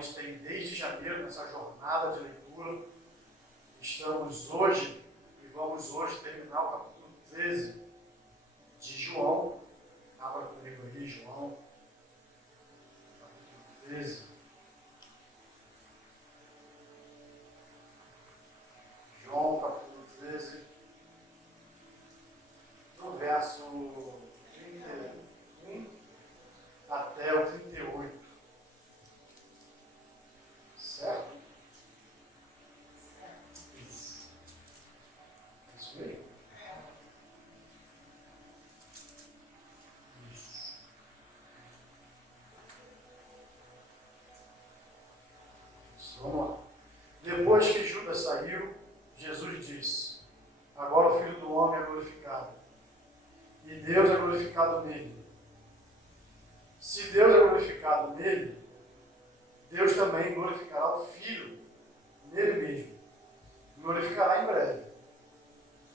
gente tem desde janeiro nessa jornada de leitura. Estamos hoje e vamos hoje terminar o capítulo 13 de João. Abra comigo aí, João, capítulo 13. João, capítulo 13, no verso 31 até o 38. Certo? Isso. Isso mesmo? Isso. Isso. Vamos lá. Depois que Judas saiu, Jesus disse: agora o Filho do Homem é glorificado, e Deus é glorificado nele. Se Deus é glorificado nele, Deus também glorificará o Filho nele mesmo. Glorificará em breve.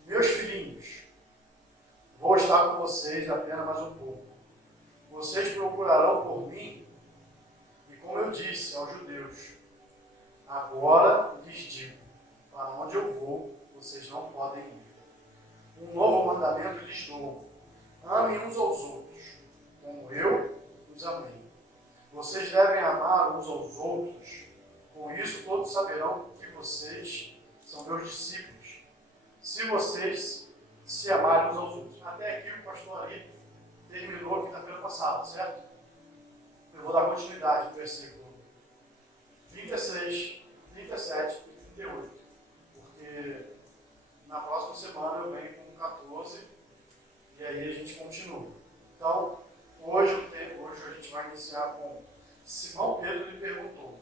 Meus filhinhos, vou estar com vocês apenas mais um pouco. Vocês procurarão por mim, e como eu disse aos judeus, agora lhes digo: para onde eu vou, vocês não podem ir. Um novo mandamento lhes dou: amem uns aos outros, como eu os amei. Vocês devem amar uns aos outros. Com isso todos saberão que vocês são meus discípulos, se vocês se amarem uns aos outros. Até aqui o pastor Ari terminou quinta-feira passada, certo? Eu vou dar continuidade no versículo 36, 37 e 38. Porque na próxima semana eu venho com 14 e aí a gente continua. Então, hoje a gente vai iniciar com Simão Pedro lhe perguntou: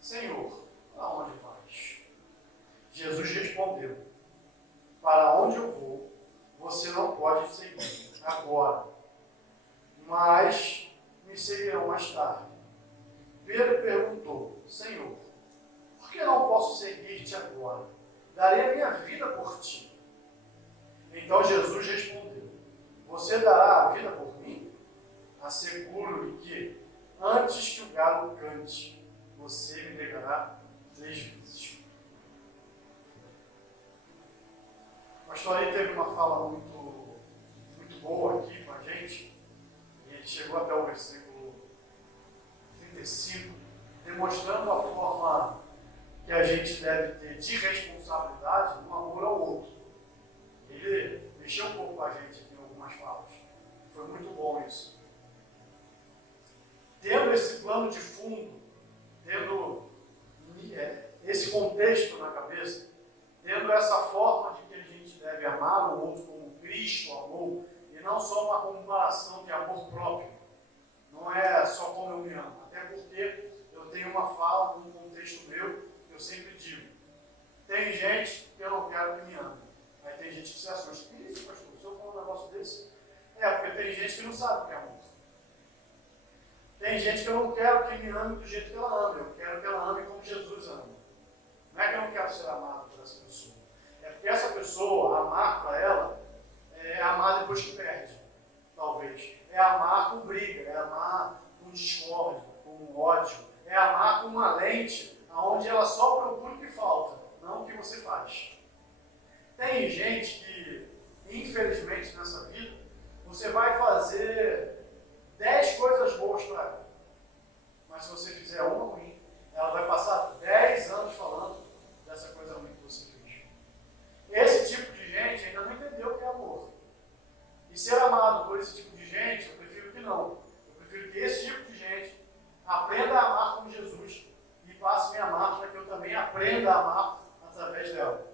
Senhor, para onde vais? Jesus respondeu: para onde eu vou, você não pode seguir agora, mas me seguirão mais tarde. Pedro perguntou: Senhor, por que não posso seguir-te agora? Darei a minha vida por ti. Então Jesus respondeu: você dará a vida por mim? Asseguro-lhe que, antes que o galo cante, você me negará 3 vezes. O pastor Ari teve uma fala muito boa aqui com a gente, e ele chegou até o versículo 35, demonstrando a forma que a gente deve ter de responsabilidade no amor ao outro. Ele mexeu um pouco com a gente aqui em algumas falas. Foi muito bom isso. Tendo esse plano de fundo, tendo esse contexto na cabeça, tendo essa forma de que a gente deve amar o outro como Cristo amou, e não só uma comparação de amor próprio. Não é só como eu me amo. Até porque eu tenho uma fala num contexto meu, eu sempre digo: tem gente que eu não quero que me ame. Aí tem gente que se assusta: que isso, pastor? Se eu falar um negócio desse? Porque tem gente que não sabe o que é amor. Tem gente que eu não quero que me ame do jeito que ela ama. Eu quero que ela ame como Jesus ama. Não é que eu não quero ser amado por essa pessoa. É porque essa pessoa, amar para ela, é amar depois que perde. Talvez. É amar com briga, é amar com discórdia, com ódio. É amar com uma lente onde ela só procura o que falta, não o que você faz. Tem gente que, infelizmente, nessa vida, você vai fazer 10 coisas boas para ela. Mas se você fizer uma ruim, ela vai passar 10 anos falando dessa coisa ruim que você fez. Esse tipo de gente ainda não entendeu o que é amor. E ser amado por esse tipo de gente, eu prefiro que não. Eu prefiro que esse tipo de gente aprenda a amar como Jesus e passe a me amar para que eu também aprenda a amar através dela.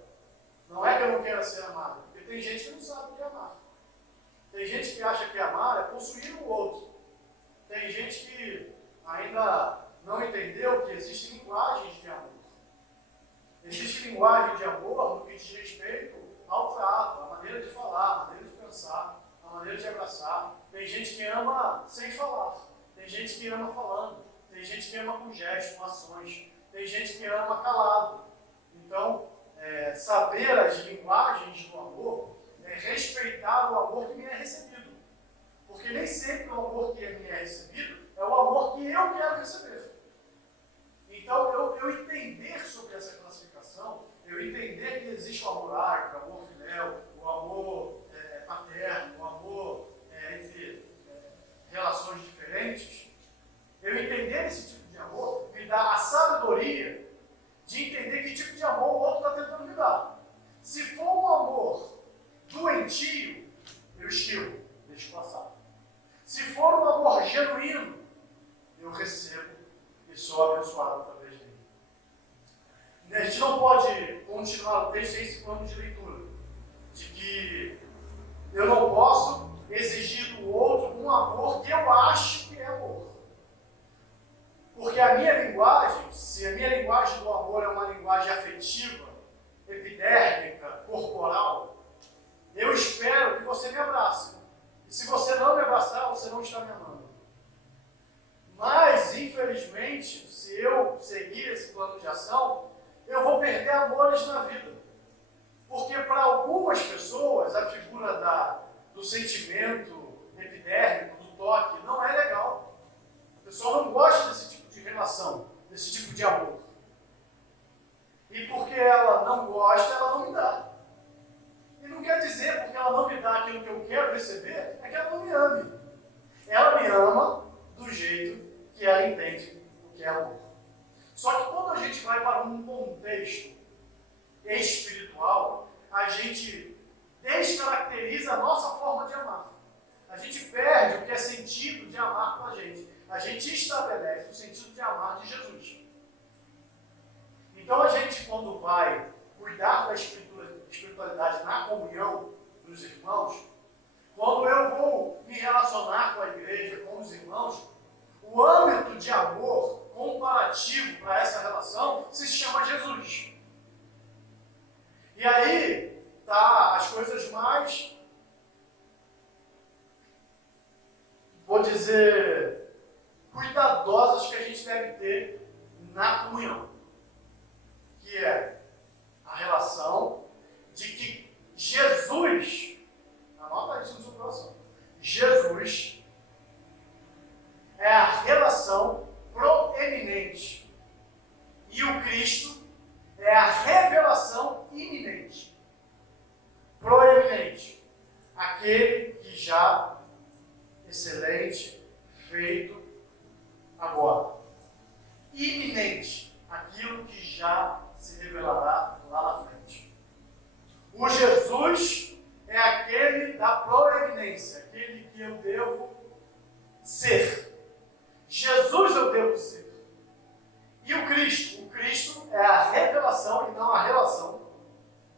Não é que eu não queira ser amado, porque tem gente que não sabe o que é amar. Tem gente que acha que amar é possuir o outro. Tem gente que ainda não entendeu que existem linguagens de amor. Existe linguagem de amor no que diz respeito ao trato, a maneira de falar, a maneira de pensar, a maneira de abraçar. Tem gente que ama sem falar. Tem gente que ama falando. Tem gente que ama com gestos, com ações. Tem gente que ama calado. Então, saber as linguagens do amor é respeitar o amor que me é recebido. Porque nem sempre o amor que me é recebido é o amor que eu quero receber. Então, eu entender sobre essa classificação, eu entender que existe o amor ágape, o amor filéu, o amor paterno, o amor entre relações diferentes, eu entender esse tipo de amor me dá a sabedoria de entender que tipo de amor o outro está tentando me dar. Se for um amor doentio, eu esquivo, deixo passar. Se for um amor genuíno, eu recebo e sou abençoado através dele. A gente não pode continuar o texto sem esse plano de leitura, de que eu não posso exigir do outro um amor que eu acho que é amor. Porque a minha linguagem, se a minha linguagem do amor é uma linguagem afetiva, epidérmica, corporal, eu espero que você me abrace. E se você não me abraçar, você não está me amando. Mas, infelizmente, se eu seguir esse plano de ação, eu vou perder amores na vida. Porque para algumas pessoas, a figura do sentimento epidérmico, do toque, não é legal. A pessoa não gosta desse tipo de relação, desse tipo de amor. E porque ela não gosta, ela não me dá. E não quer dizer, porque ela não me dá aquilo que eu quero receber, é que ela não me ame. Ela me ama do jeito que ela entende o que é amor. Só que quando a gente vai para um contexto espiritual, a gente descaracteriza a nossa forma de amar. A gente perde o que é sentido de amar com a gente. A gente estabelece o sentido de amar de Jesus. Então a gente, quando vai cuidar da espiritualidade na comunhão dos irmãos, quando eu vou me relacionar com a igreja, com os irmãos, o âmbito de amor comparativo para essa relação se chama Jesus. E aí tá as coisas mais, vou dizer, cuidadosas que a gente deve ter na comunhão, que é a relação de que Jesus, anota isso no seu coração, Jesus é a relação proeminente e o Cristo é a revelação iminente. Proeminente, aquele que já excelente, feito agora. Iminente, aquilo que já se revelará lá na frente. O Jesus é aquele da proeminência, aquele que eu devo ser. Jesus eu devo ser. E o Cristo é a revelação e não a relação.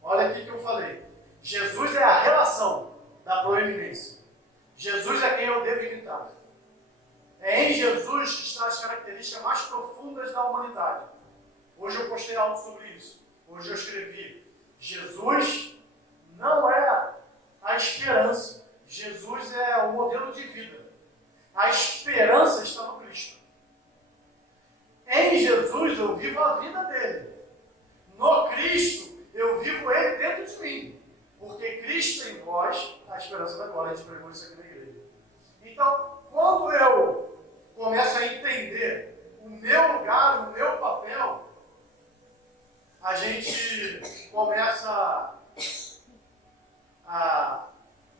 Olha aqui que eu falei. Jesus é a relação da proeminência. Jesus é quem eu devo imitar. É em Jesus que estão as características mais profundas da humanidade. Hoje eu postei algo sobre isso. Hoje eu escrevi: Jesus não é a esperança. Jesus é o modelo de vida. A esperança está no Cristo. Em Jesus eu vivo a vida dele. No Cristo eu vivo ele dentro de mim. Porque Cristo em vós, a esperança da glória. A gente pregou isso aqui na igreja. Então, quando eu começo a entender o meu lugar, o meu papel, a gente começa a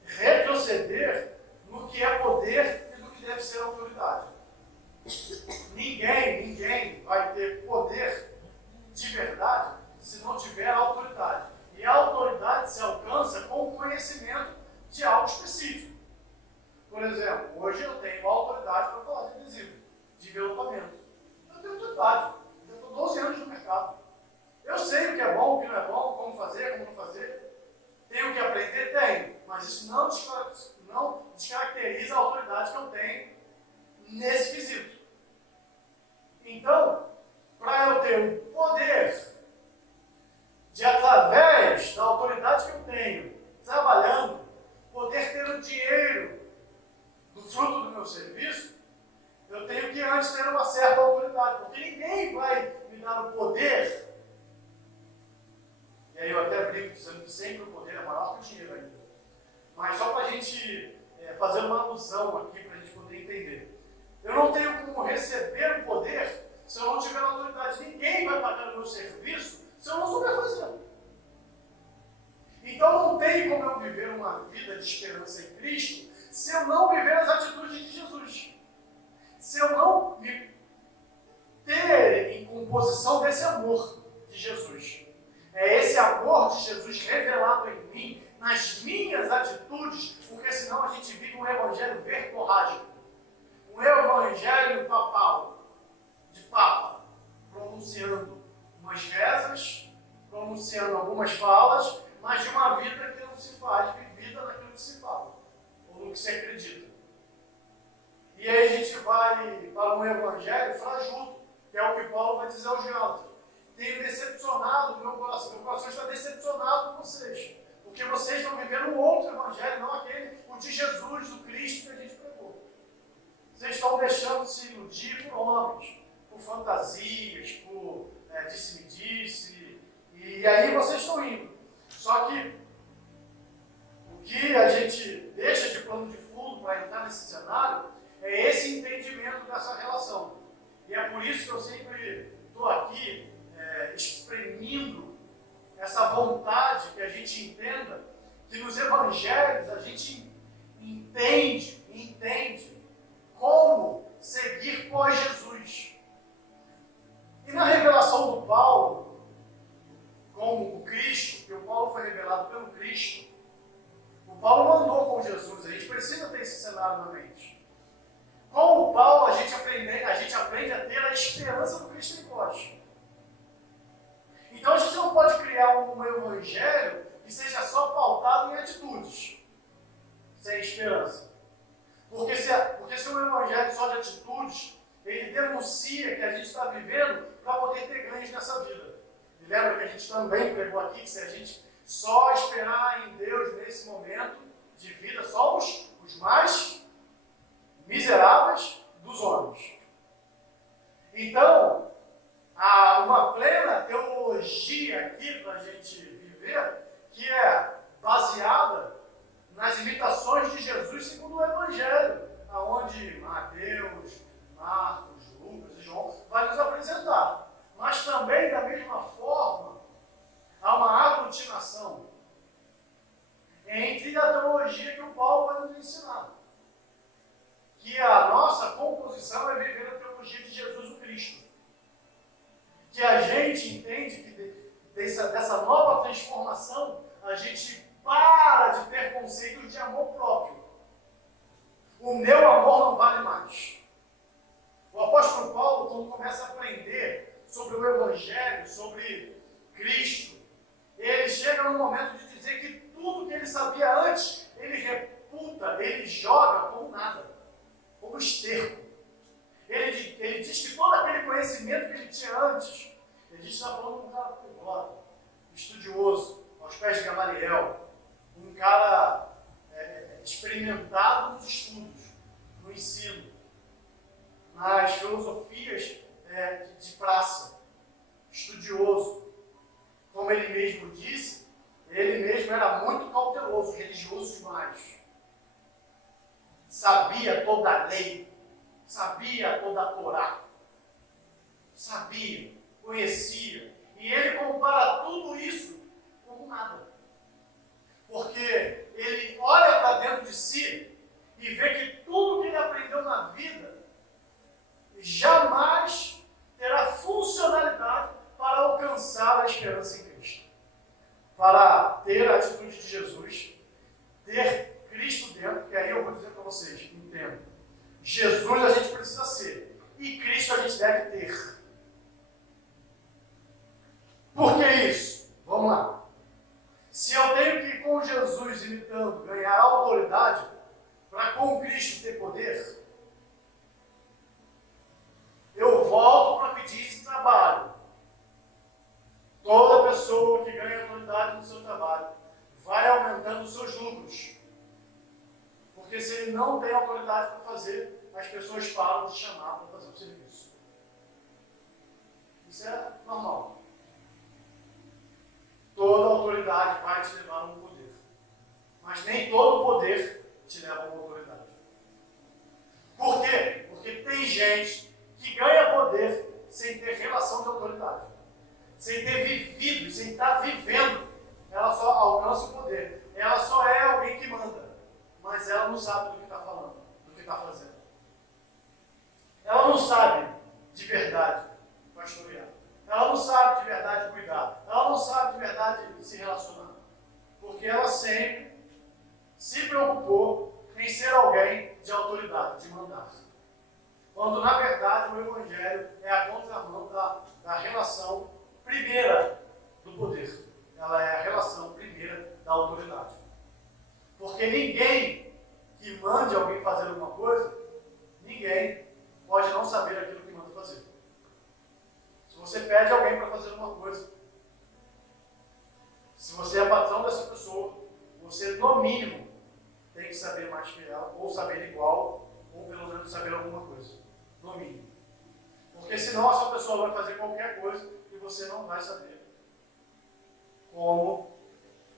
retroceder no que é poder e no que deve ser autoridade. Ninguém vai ter poder de verdade se não tiver autoridade. E a autoridade se alcança com o conhecimento de algo específico. Por exemplo, hoje eu tenho autoridade para falar de adesivo, de envelopamento. Eu tenho autoridade. Eu estou 12 anos no mercado. Eu sei o que é bom, o que não é bom, como fazer, como não fazer. Tenho que aprender? Tenho. Mas isso não descaracteriza a autoridade que eu tenho nesse quesito. Então, para eu ter o poder de, através da autoridade que eu tenho, trabalhando, poder ter o dinheiro do fruto do meu serviço, eu tenho que antes ter uma certa autoridade, porque ninguém vai me dar o poder. E aí eu até brinco dizendo que sempre o poder é maior que o dinheiro ainda. Mas só para a gente fazer uma alusão aqui, para a gente poder entender. Eu não tenho como receber o poder se eu não tiver autoridade composição desse amor de Jesus. É esse amor de Jesus revelado em mim, nas minhas atitudes, porque senão a gente vive um evangelho verborrágico. Um evangelho papal, de papa, pronunciando umas rezas, pronunciando algumas falas, mas de uma vida que não se faz vivida naquilo que se fala, ou no que se acredita. E aí a gente vai para um evangelho frajuto, que é o que Paulo vai dizer aos Gálatas. Tenho decepcionado o meu coração está decepcionado com vocês, porque vocês estão vivendo um outro evangelho, não aquele, o de Jesus, o Cristo que a gente pregou. Vocês estão deixando se iludir por homens, por fantasias, por disse-me-disse, e aí vocês estão indo. Só que o que a gente deixa de plano de fundo para entrar nesse cenário é esse entendimento dessa relação. E é por isso que eu sempre estou aqui exprimindo essa vontade que a gente entenda que nos evangelhos a gente entende como seguir pós Jesus. E na revelação do Paulo, como o Cristo, que o Paulo foi revelado pelo Cristo, o Paulo andou com Jesus. A gente precisa ter esse cenário na mente. Com o Paulo, a gente aprende a ter a esperança do Cristo em nós. Então a gente não pode criar um evangelho que seja só pautado em atitudes, sem esperança. Porque se um evangelho só de atitudes, ele denuncia que a gente está vivendo para poder ter ganhos nessa vida. E lembra que a gente também pregou aqui que se a gente só esperar em Deus nesse momento de vida, somos os mais miseráveis dos homens. Então, há uma plena teologia aqui para a gente viver, que é baseada nas imitações de Jesus segundo o Evangelho, aonde Mateus, Marcos, Lucas e João vai nos apresentar. Mas também, da mesma forma, há uma aglutinação entre a teologia que o Paulo vai nos ensinar. Que a nossa composição é viver a teologia de Jesus o Cristo. Que a gente entende que dessa nova transformação, a gente para de ter conceitos de amor próprio. O meu amor não vale mais. O apóstolo Paulo, quando começa a aprender sobre o Evangelho, sobre Cristo, ele chega no momento de dizer que tudo que ele sabia antes, ele reputa, ele joga como nada, como esterco. Ele diz que todo aquele conhecimento que ele tinha antes, ele está falando com um cara agora, estudioso, aos pés de Gamaliel, um cara experimentado nos estudos, no ensino, nas filosofias de praça, estudioso. Como ele mesmo disse, ele mesmo era muito cauteloso, religioso demais. Sabia toda a lei, sabia toda a Torá, sabia, conhecia. E ele compara tudo isso como nada. Porque ele olha para dentro de si e vê que tudo que ele aprendeu na vida jamais terá funcionalidade para alcançar a esperança em Cristo. Para ter a atitude de Jesus, ter Cristo dentro, que aí eu vou dizer para vocês, entendo. Jesus a gente precisa ser, e Cristo a gente deve ter. Por que isso? Vamos lá. Se eu tenho que ir com Jesus imitando, ganhar autoridade, para com Cristo ter poder, eu volto para pedir esse trabalho. Toda pessoa que ganha autoridade no seu trabalho vai aumentando os seus lucros. Porque se ele não tem autoridade para fazer, as pessoas param de chamar para fazer o serviço. Isso é normal. Toda autoridade vai te levar a um poder. Mas nem todo poder te leva a uma autoridade. Por quê? Porque tem gente que ganha poder sem ter relação de autoridade. Sem ter vivido, sem estar vivendo. Ela só alcança o poder. Ela só é alguém que manda. Mas ela não sabe do que está falando, do que está fazendo. Ela não sabe de verdade pastorear. Evangelho é a contramão da relação primeira do poder. Ela é a relação primeira da autoridade. Porque ninguém que mande alguém fazer alguma coisa, ninguém pode não saber aquilo que manda fazer. Se você pede alguém para fazer uma coisa, se você é patrão dessa pessoa, você, no mínimo, tem que saber mais que ela, ou saber igual, ou pelo menos saber alguma coisa. No mínimo. Porque senão essa pessoa vai fazer qualquer coisa e você não vai saber como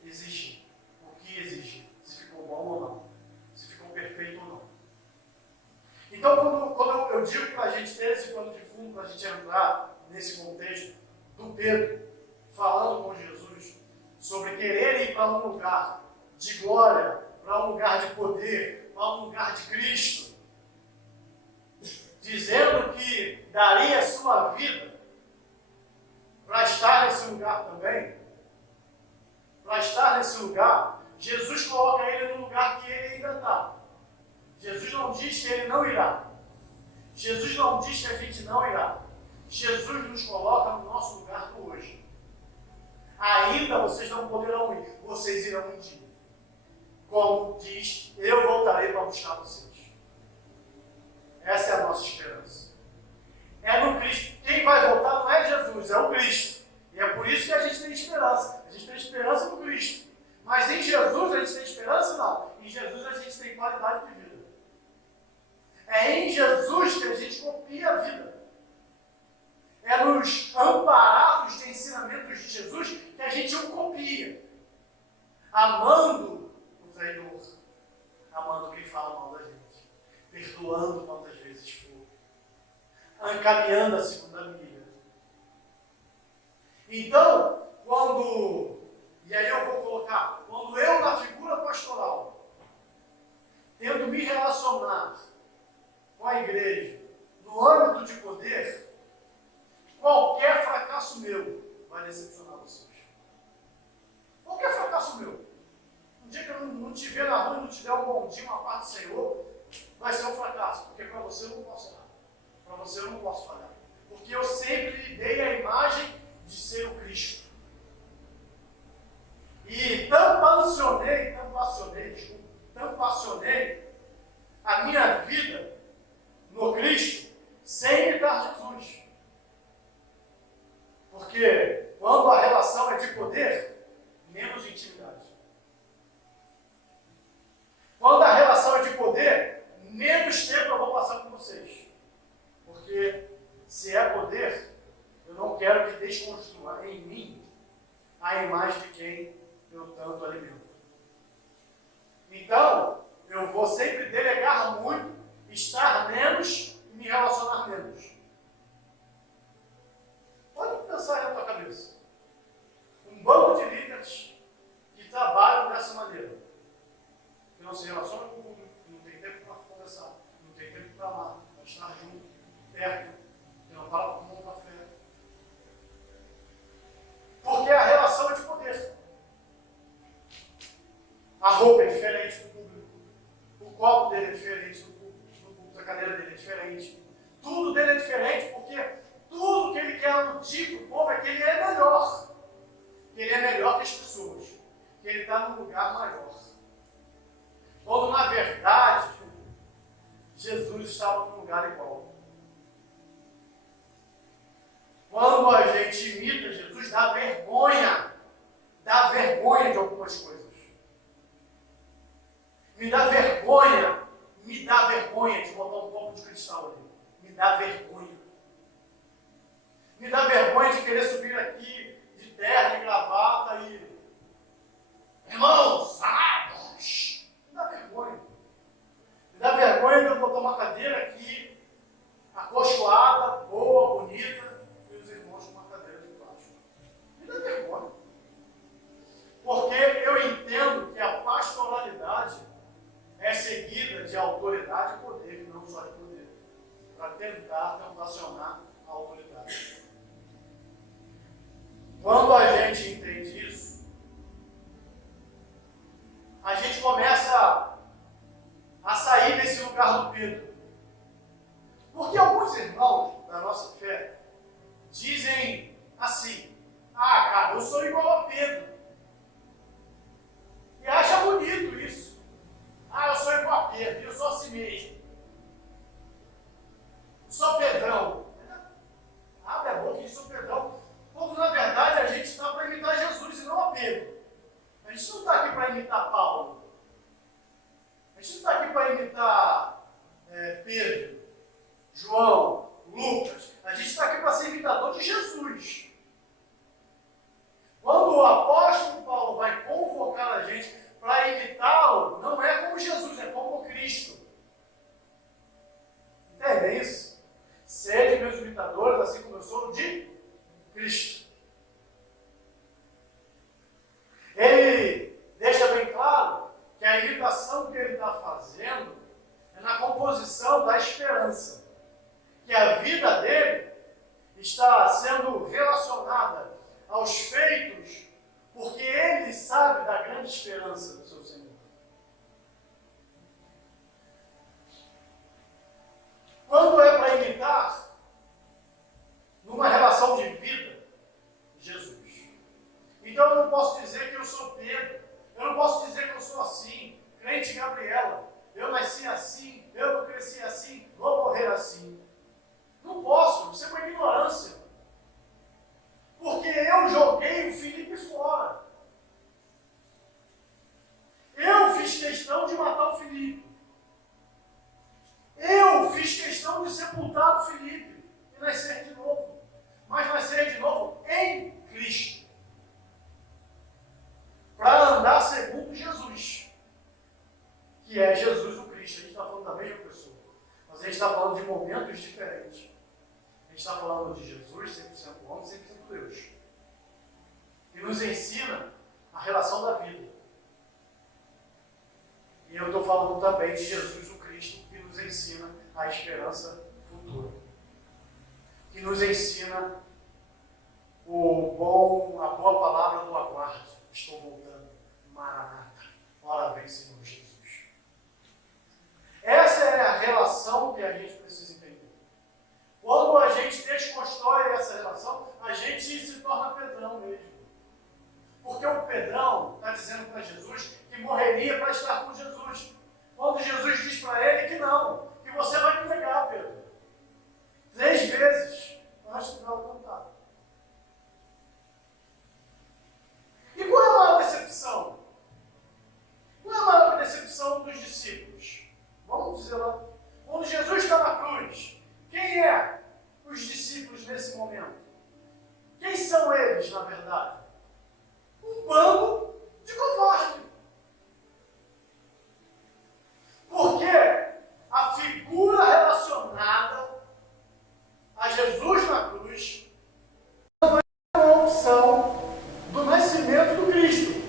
exigir, o que exigir, se ficou bom ou não, se ficou perfeito ou não. Então, quando eu digo para a gente ter esse pano de fundo, para a gente entrar nesse contexto do Pedro, falando com Jesus, sobre querer ir para um lugar de glória, para um lugar de poder, para um lugar de Cristo, dizendo que daria a sua vida para estar nesse lugar também, para estar nesse lugar, Jesus coloca ele no lugar que ele ainda está. Jesus não diz que ele não irá. Jesus não diz que a gente não irá. Jesus nos coloca no nosso lugar do hoje. Ainda vocês não poderão ir, vocês irão um dia. Como diz, eu voltarei para buscar vocês. Essa é a nossa esperança. É no Cristo. Quem vai voltar não é Jesus, é o Cristo. E é por isso que a gente tem esperança. A gente tem esperança no Cristo. Mas em Jesus a gente tem esperança? Não. Em Jesus a gente tem qualidade de vida. É em Jesus que a gente copia a vida. É nos amparados de ensinamentos de Jesus que a gente o copia. Amando o traidor. Amando quem fala mal da gente. Perdoando quantas vezes for. Encaminhando a segunda milha. Então, e aí eu vou colocar, quando eu na figura pastoral tento me relacionar com a igreja no âmbito de poder, qualquer fracasso meu vai decepcionar vocês. Qualquer fracasso meu. Um dia que eu não te ver na rua e não te der um bom dia, uma paz do Senhor, vai ser um fracasso, porque para você eu não posso dar. Para você eu não posso falhar. Porque eu sempre lhe dei a imagem de ser o Cristo. E tampacionei a minha vida no Cristo sem imitar Jesus. Porque quando a relação é de poder, menos intimidade. Quando a relação é de poder, menos tempo eu vou passar com vocês. Porque se é poder, eu não quero que desconstrua em mim a imagem de quem eu tanto alimento. Então, eu vou sempre delegar muito, estar menos e me relacionar menos. Pode pensar aí na tua cabeça. Um bando de líderes que trabalham dessa maneira, que não se relacionam com o público, que não tem tempo para conversar, não tem tempo para amar, para estar junto, perto, que não para com um café. Porque a relação é de poder. A roupa é diferente do público, o copo dele é diferente do público, a cadeira dele é diferente. Tudo dele é diferente porque tudo que ele quer aludir para o povo é que ele é melhor. Que ele é melhor que as pessoas. Que ele está num lugar maior. Quando, na verdade, Jesus estava num lugar igual. Quando a gente imita Jesus, dá vergonha. Dá vergonha de algumas coisas. Me dá vergonha de botar um copo de cristal ali. Me dá vergonha. Me dá vergonha de querer subir aqui de terno e gravata e... Irmãos, me dá vergonha. Me dá vergonha de eu botar uma cadeira aqui, acolchoada, boa, bonita, e os irmãos com uma cadeira de plástico. Me dá vergonha. Porque eu entendo que a pastoralidade é seguida de autoridade e poder, e não só de poder, para tentar translacionar a autoridade. Quando a gente entende isso, a gente começa a sair desse lugar do Pedro. Porque alguns irmãos da nossa gente está aqui para ser imitador de Jesus. Quando o apóstolo Paulo vai convocar a gente para imitá-lo, não é como Jesus, é como Cristo. Entende isso? Sede meus imitadores, assim como eu sou de Cristo. Ele deixa bem claro que a imitação que ele está fazendo é na composição da esperança. Que a vida dele está sendo relacionada aos feitos, porque ele sabe da grande esperança do seu Senhor. Quando é para imitar, numa relação de vida, Jesus. Então eu não posso dizer que eu sou Pedro, eu não posso dizer que eu sou assim, crente Gabriela, eu nasci assim, eu cresci assim, vou morrer assim. Não posso, isso é uma ignorância. Porque eu joguei o Felipe fora. Eu fiz questão de matar o Felipe. Eu fiz questão de sepultar o Felipe e nascer de novo. Mas nascer de novo em Cristo. Para andar segundo Jesus. Que é Jesus o Cristo. A gente está falando da mesma pessoa. Mas a gente está falando de momentos diferentes. A gente está falando de Jesus, 100% homem, 100% Deus. Que nos ensina a relação da vida. E eu estou falando também de Jesus o Cristo, que nos ensina a esperança futura. Que nos ensina a boa palavra do aguardo. Estou voltando. Maranata. Ora vem, Senhor Jesus. Essa é a relação que a gente precisa entender. Quando a gente desconstrói essa relação, a gente se torna Pedrão mesmo. Porque o Pedrão está dizendo para Jesus que morreria para estar com Jesus. Quando Jesus diz para ele que não, que você vai me negar, Pedro. 3 vezes antes de não cantar. E qual é a maior decepção? Qual é a maior decepção dos discípulos? Vamos dizer lá. Quando Jesus está na cruz, quem é os discípulos nesse momento? Quem são eles, na verdade? Um bando de covarde. Porque a figura relacionada a Jesus na cruz não era uma opção do nascimento do Cristo.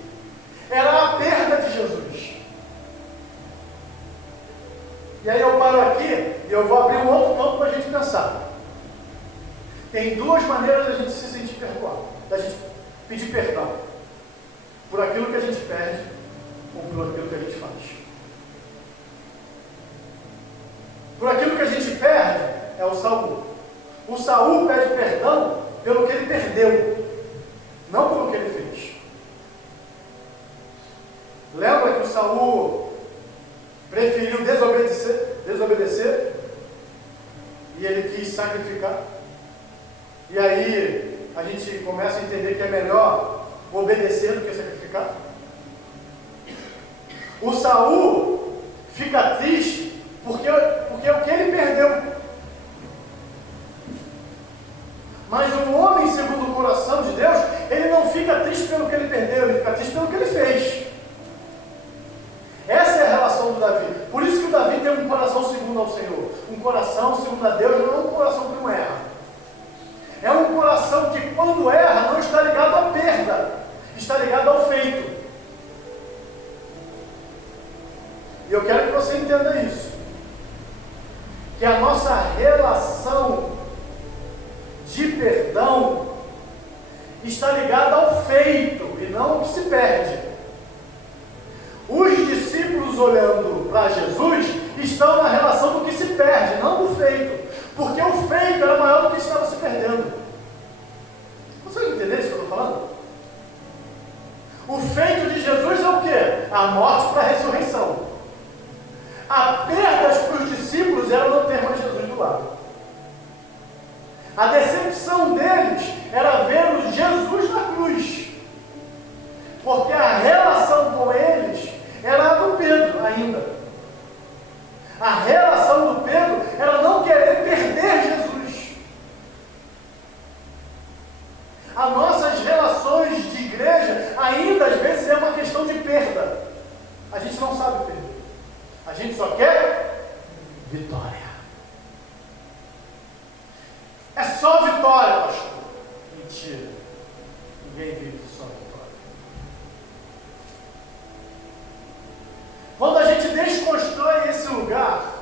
Era a perda de Jesus. E aí eu paro aqui e eu vou abrir um outro campo para a gente pensar. Tem 2 maneiras da gente se sentir perdoado, da gente pedir perdão. Por aquilo que a gente perde ou por aquilo que a gente faz. Por aquilo que a gente perde é o Saul. O Saul pede perdão pelo que ele perdeu, não pelo que ele fez. Lembra que o Saul preferiu desobedecer e ele quis sacrificar? E aí a gente começa a entender que é melhor obedecer do que sacrificar. O Saul fica triste porque é o que ele perdeu. Mas o homem segundo o coração de Deus, ele não fica triste pelo que ele perdeu, ele fica triste pelo que ele fez. Essa é a relação do Davi. Por isso que o Davi tem um coração segundo ao Senhor. Um coração segundo a Deus, não é um coração que não erra. É um coração que quando erra não está ligado à perda, está ligado ao feito. E eu quero que você entenda isso. Que a nossa relação de perdão está ligada ao feito e não ao que se perde. Os discípulos olhando para Jesus estão na relação do que se perde, não do feito. Porque o feito era maior do que estava se perdendo. Você entendeu isso que eu estou falando? O feito de Jesus é o quê? A morte para a ressurreição. A perda para os discípulos era não ter mais Jesus do lado. A decepção deles era ver Jesus na cruz. Porque a relação com eles era a do Pedro ainda. A relação do Pedro era não querer perder Jesus. As nossas relações de igreja ainda às vezes é uma questão de perda. A gente não sabe perder. A gente só quer vitória. É só vitória, pastor. Mentira. Ninguém vive só vitória. Quando a gente desconstrói esse lugar,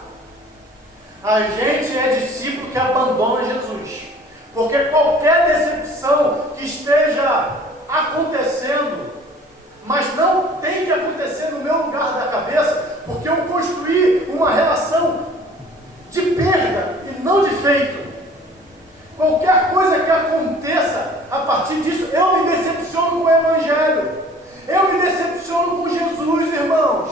a gente é discípulo que abandona Jesus. Porque qualquer decepção que esteja acontecendo, mas não tem que acontecer no meu lugar da cabeça, porque eu construí uma relação de perda e não de feito. Qualquer coisa que aconteça a partir disso, eu me decepciono com o Evangelho. Eu me decepciono com Jesus, irmãos.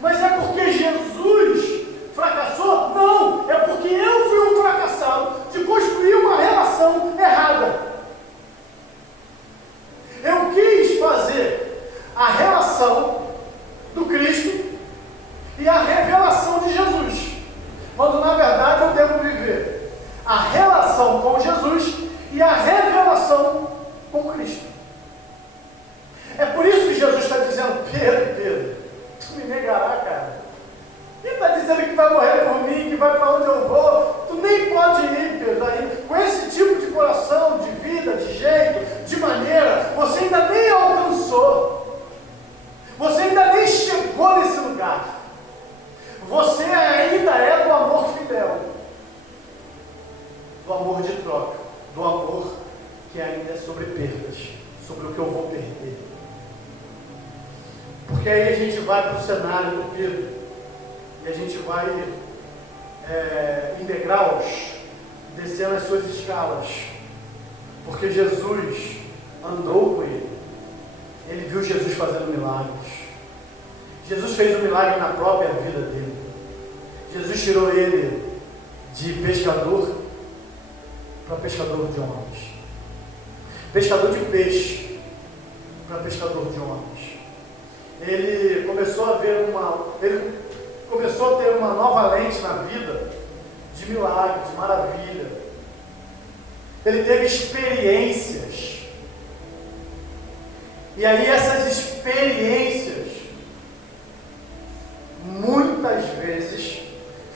Mas é porque Jesus fracassou? Não, é porque eu fui um fracassado de construir uma relação errada. Eu quis fazer a relação do Cristo e a revelação de Jesus, quando na verdade eu devo viver a relação com Jesus e a revelação com Cristo. É por isso que Jesus está dizendo: Pedro, tu me negará, cara. Ele está dizendo que vai morrer por mim, que vai para onde eu vou. Tu nem pode ir, Pedro. Aí, com esse tipo de coração, de vida, de jeito, de maneira, você ainda nem alcançou. Você ainda nem chegou nesse lugar. Você ainda é do amor fidel, do amor de troca, do amor que ainda é sobre perdas, sobre o que eu vou perder. Porque aí a gente vai para o cenário do Pedro e a gente vai em degraus, descendo as suas escalas, porque Jesus andou com ele, ele viu Jesus fazendo milagres. Jesus fez um milagre na própria vida dele. Jesus tirou ele de pescador para pescador de homens, pescador de peixe para pescador de homens. Ele começou a ter uma nova lente na vida de milagre, de maravilha. Ele teve experiências, e aí essas experiências muitas vezes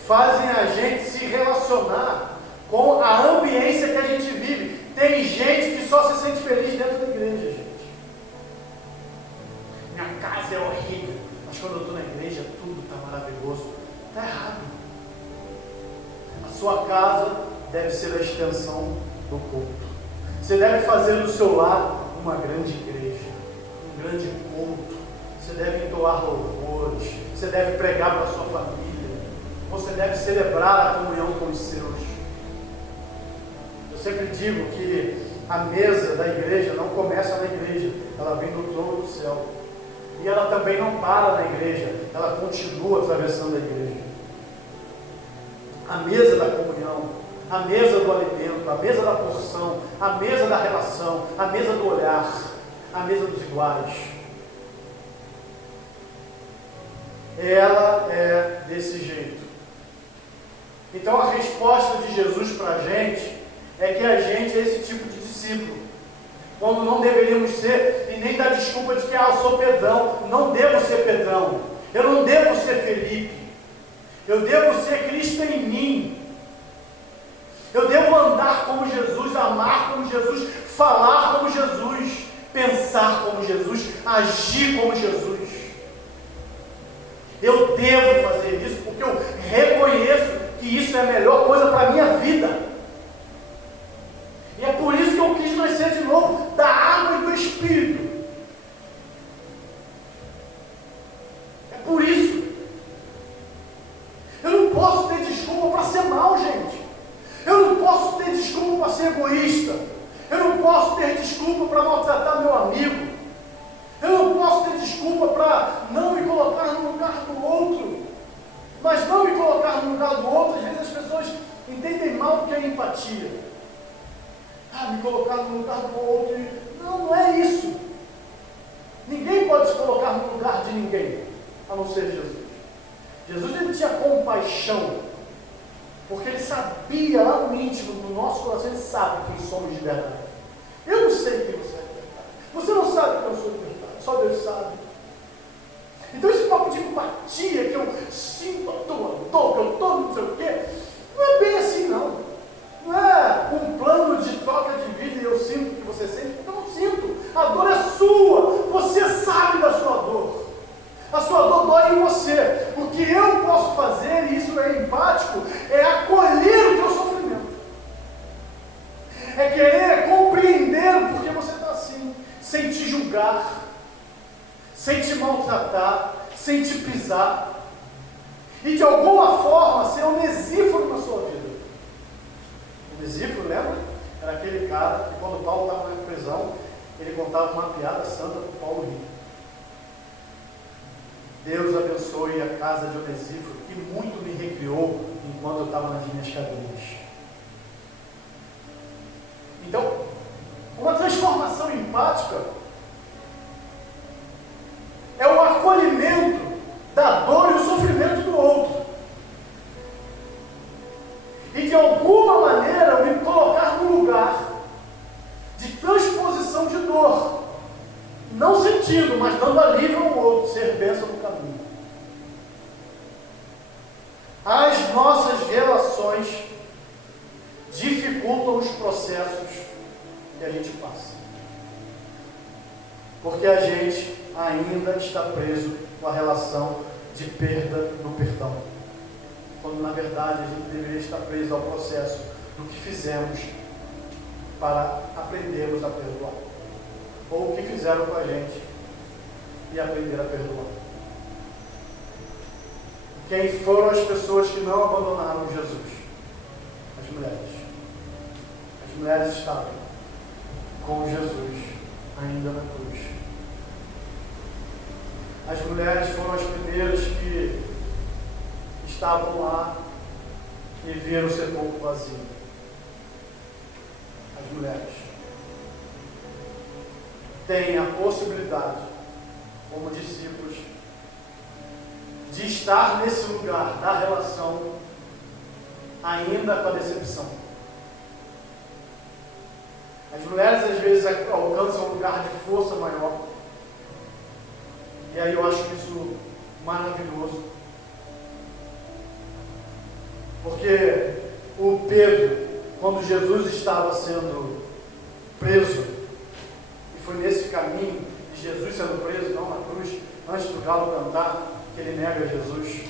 fazem a gente se relacionar com a ambiência que a gente vive. Tem gente que só se sente feliz dentro da igreja, gente. Minha casa é horrível, mas quando eu estou na igreja tudo está maravilhoso. Está errado. A sua casa deve ser a extensão do culto. Você deve fazer do seu lar uma grande igreja, um grande culto. Você deve entoar louvores, você deve pregar para a sua família, você deve celebrar a comunhão com os seus. Eu sempre digo que a mesa da igreja não começa na igreja, ela vem do trono do céu. E ela também não para na igreja, ela continua atravessando a igreja. A mesa da comunhão, a mesa do alimento, a mesa da porção, a mesa da relação, a mesa do olhar, a mesa dos iguais. Ela é desse jeito. Então a resposta de Jesus para a gente é que a gente é esse tipo de discípulo, quando não deveríamos ser, e nem dar desculpa de que eu sou Pedrão. Não devo ser Pedrão, eu não devo ser Felipe, eu devo ser Cristo em mim. Eu devo andar como Jesus, amar como Jesus, falar como Jesus, pensar como Jesus, agir como Jesus. Eu devo fazer isso porque eu reconheço que isso é a melhor coisa para a minha vida. E é por isso que eu quis nascer de novo da água e do Espírito. É por isso. Eu não posso ter desculpa para ser mal, gente. Eu não posso ter desculpa para ser egoísta. Eu não posso ter desculpa para maltratar meu amigo. Eu não posso ter desculpa para não me colocar no lugar do outro. Mas não me colocar no lugar do outro, às vezes as pessoas entendem mal o que é empatia. Me colocar no lugar do outro. Não, não é isso. Ninguém pode se colocar no lugar de ninguém, a não ser Jesus. Jesus, ele tinha compaixão Porque ele sabia lá no íntimo, no nosso coração, ele sabe quem somos de verdade. Eu não sei quem você é de verdade. Você não sabe quem eu sou de verdade. Só Deus sabe. Então esse papo de empatia, que eu sinto a tua dor, que eu estou não sei o quê, não é bem assim não. Não é um plano de troca de vida e eu sinto o que você sente, porque eu não sinto. A dor é sua. Você sabe da sua dor. A sua dor dói em você. O que eu posso fazer, e isso é empático, é acolher o teu sofrimento. É querer compreender o porquê você está assim, sem te julgar, sem te maltratar, sem te pisar. E de alguma forma ser onesíforo na sua vida. Onesíforo, lembra? Era aquele cara que quando Paulo estava na prisão, ele contava uma piada santa para Paulo rir. Deus abençoe a casa de Onesíforo, que muito me recriou enquanto eu estava nas minhas cadeiras. Então, uma transformação empática é o acolhimento da dor e o sofrimento do outro. E de alguma maneira eu me colocar no lugar de transposição de dor. Não sentindo, mas dando alívio ao outro, ser bênção no caminho. As nossas relações dificultam os processos que a gente passa. Porque a gente ainda está preso com a relação de perda no perdão. Quando na verdade a gente deveria estar preso ao processo do que fizemos para aprendermos a perdoar. Ou o que fizeram com a gente e aprender a perdoar. Quem foram as pessoas que não abandonaram Jesus? As mulheres. As mulheres estavam com Jesus ainda na cruz. As mulheres foram as primeiras que estavam lá e viram o sepulcro vazio. As mulheres têm a possibilidade, como discípulos, de estar nesse lugar da relação ainda com a decepção. As mulheres às vezes alcançam um lugar de força maior. E aí eu acho isso maravilhoso. Porque o Pedro, quando Jesus estava sendo preso, e foi nesse caminho de Jesus sendo preso, não na cruz, antes do galo cantar, que ele nega Jesus.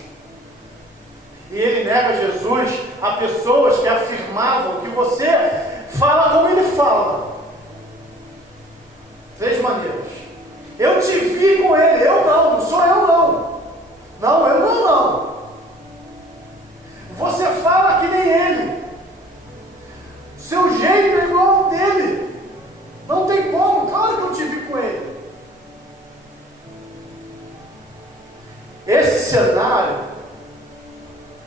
E ele nega Jesus a pessoas que afirmavam que você fala como ele fala. 3 maneiras. Eu te vi com ele, eu não sou eu não. Não, eu não. Você fala que nem ele. Seu jeito é igual ao dele. Não tem como, claro que eu te vi com ele. Esse cenário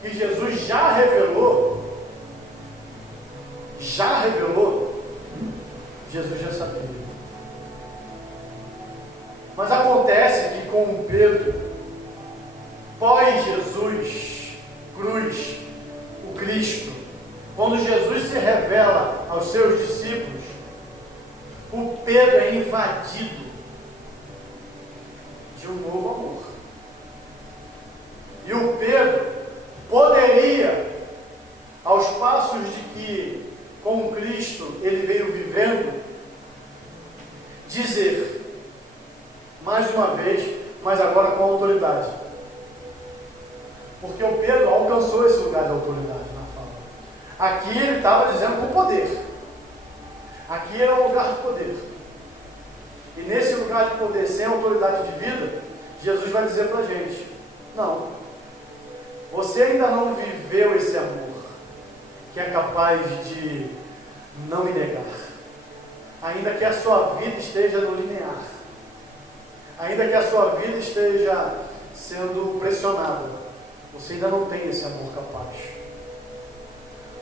que Jesus já revelou, Jesus já sabia. Mas acontece que com Pedro, pós-Jesus, cruz, o Cristo, quando Jesus se revela aos seus discípulos, o Pedro é invadido de um novo amor. E o Pedro poderia, aos passos de que com Cristo ele veio vivendo, dizer, mais uma vez, mas agora com autoridade. Porque o Pedro alcançou esse lugar de autoridade na fala. Aqui ele estava dizendo com poder. Aqui era um lugar de poder. E nesse lugar de poder, sem autoridade de vida, Jesus vai dizer para a gente, não, você ainda não viveu esse amor, que é capaz de não me negar. Ainda que a sua vida esteja no linear. Ainda que a sua vida esteja sendo pressionada, você ainda não tem esse amor capaz.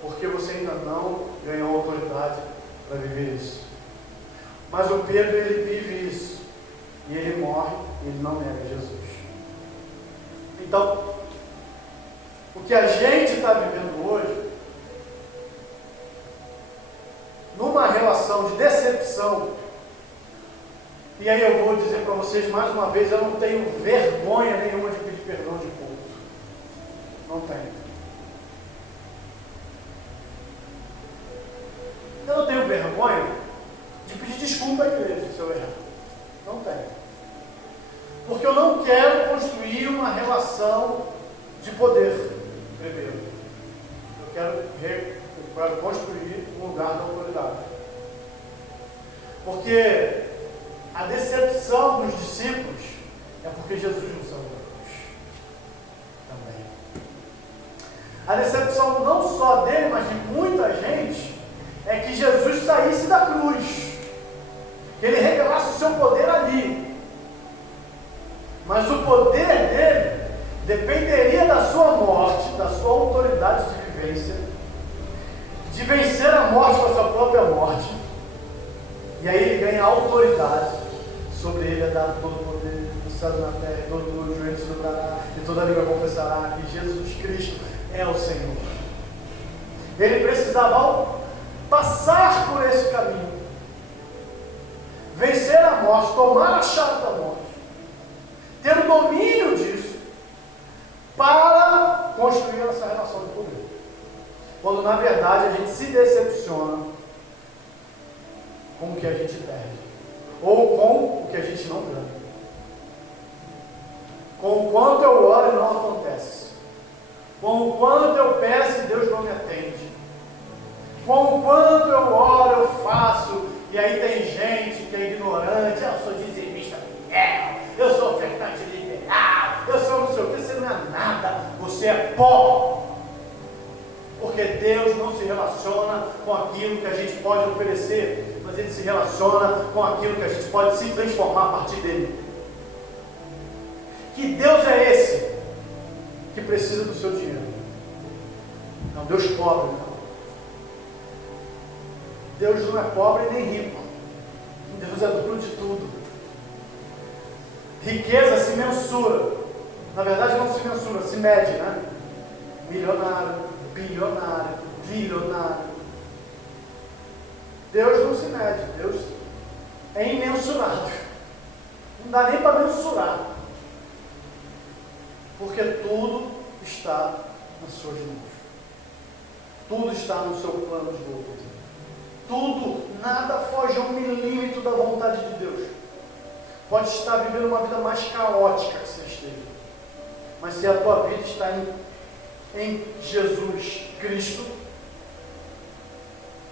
Porque você ainda não ganhou autoridade para viver isso. Mas o Pedro, ele vive isso. E ele morre, e ele não nega Jesus. Então, o que a gente está vivendo hoje situação de decepção, e aí eu vou dizer para vocês mais uma vez, eu não tenho vergonha nenhuma de pedir perdão de culto. Não tenho. Eu não tenho vergonha de pedir desculpa à igreja se eu errar. Não tenho. Porque eu não quero construir uma relação de poder primeiro. Eu quero construir um lugar de autoridade. Porque a decepção dos discípulos é porque Jesus não saiu da cruz. Também. A decepção não só dele, mas de muita gente, é que Jesus saísse da cruz. Que ele revelasse o seu poder ali. Mas o poder dele dependeria da sua morte, da sua autoridade de vivência, de vencer a morte com a sua própria morte. E aí ele ganha autoridade. Sobre ele é dado todo o poder do céu e na terra, e todo joelho se dobrará, e toda língua confessará que Jesus Cristo é o Senhor. Ele precisava passar por esse caminho, vencer a morte, tomar a chave da morte, ter o domínio disso, para construir essa relação de poder. Quando na verdade a gente se decepciona com o que a gente perde, ou com o que a gente não ganha. Com o quanto eu oro e não acontece. Com o quanto eu peço e Deus não me atende. Com o quanto eu oro, eu faço, e aí tem gente que é ignorante, eu sou dizimista fiel, eu sou ofertante liberal, eu sou não sei o que, você não é nada, você é pó. Porque Deus não se relaciona com aquilo que a gente pode oferecer, mas Ele se relaciona com aquilo que a gente pode se transformar a partir dele. Que Deus é esse que precisa do seu dinheiro? Não, Deus pobre, não. Deus não é pobre nem rico. Deus é dono de tudo. Riqueza se mensura. Na verdade não se mensura, se mede, né? Milionário, bilionário, trilionário. Deus não se mede, Deus é imensurável. Não dá nem para mensurar. Porque tudo está nas suas mãos. Tudo está no seu plano de governo. Tudo, nada foge a 1 milímetro da vontade de Deus. Pode estar vivendo uma vida mais caótica que você esteja. Mas se a tua vida está em Jesus Cristo,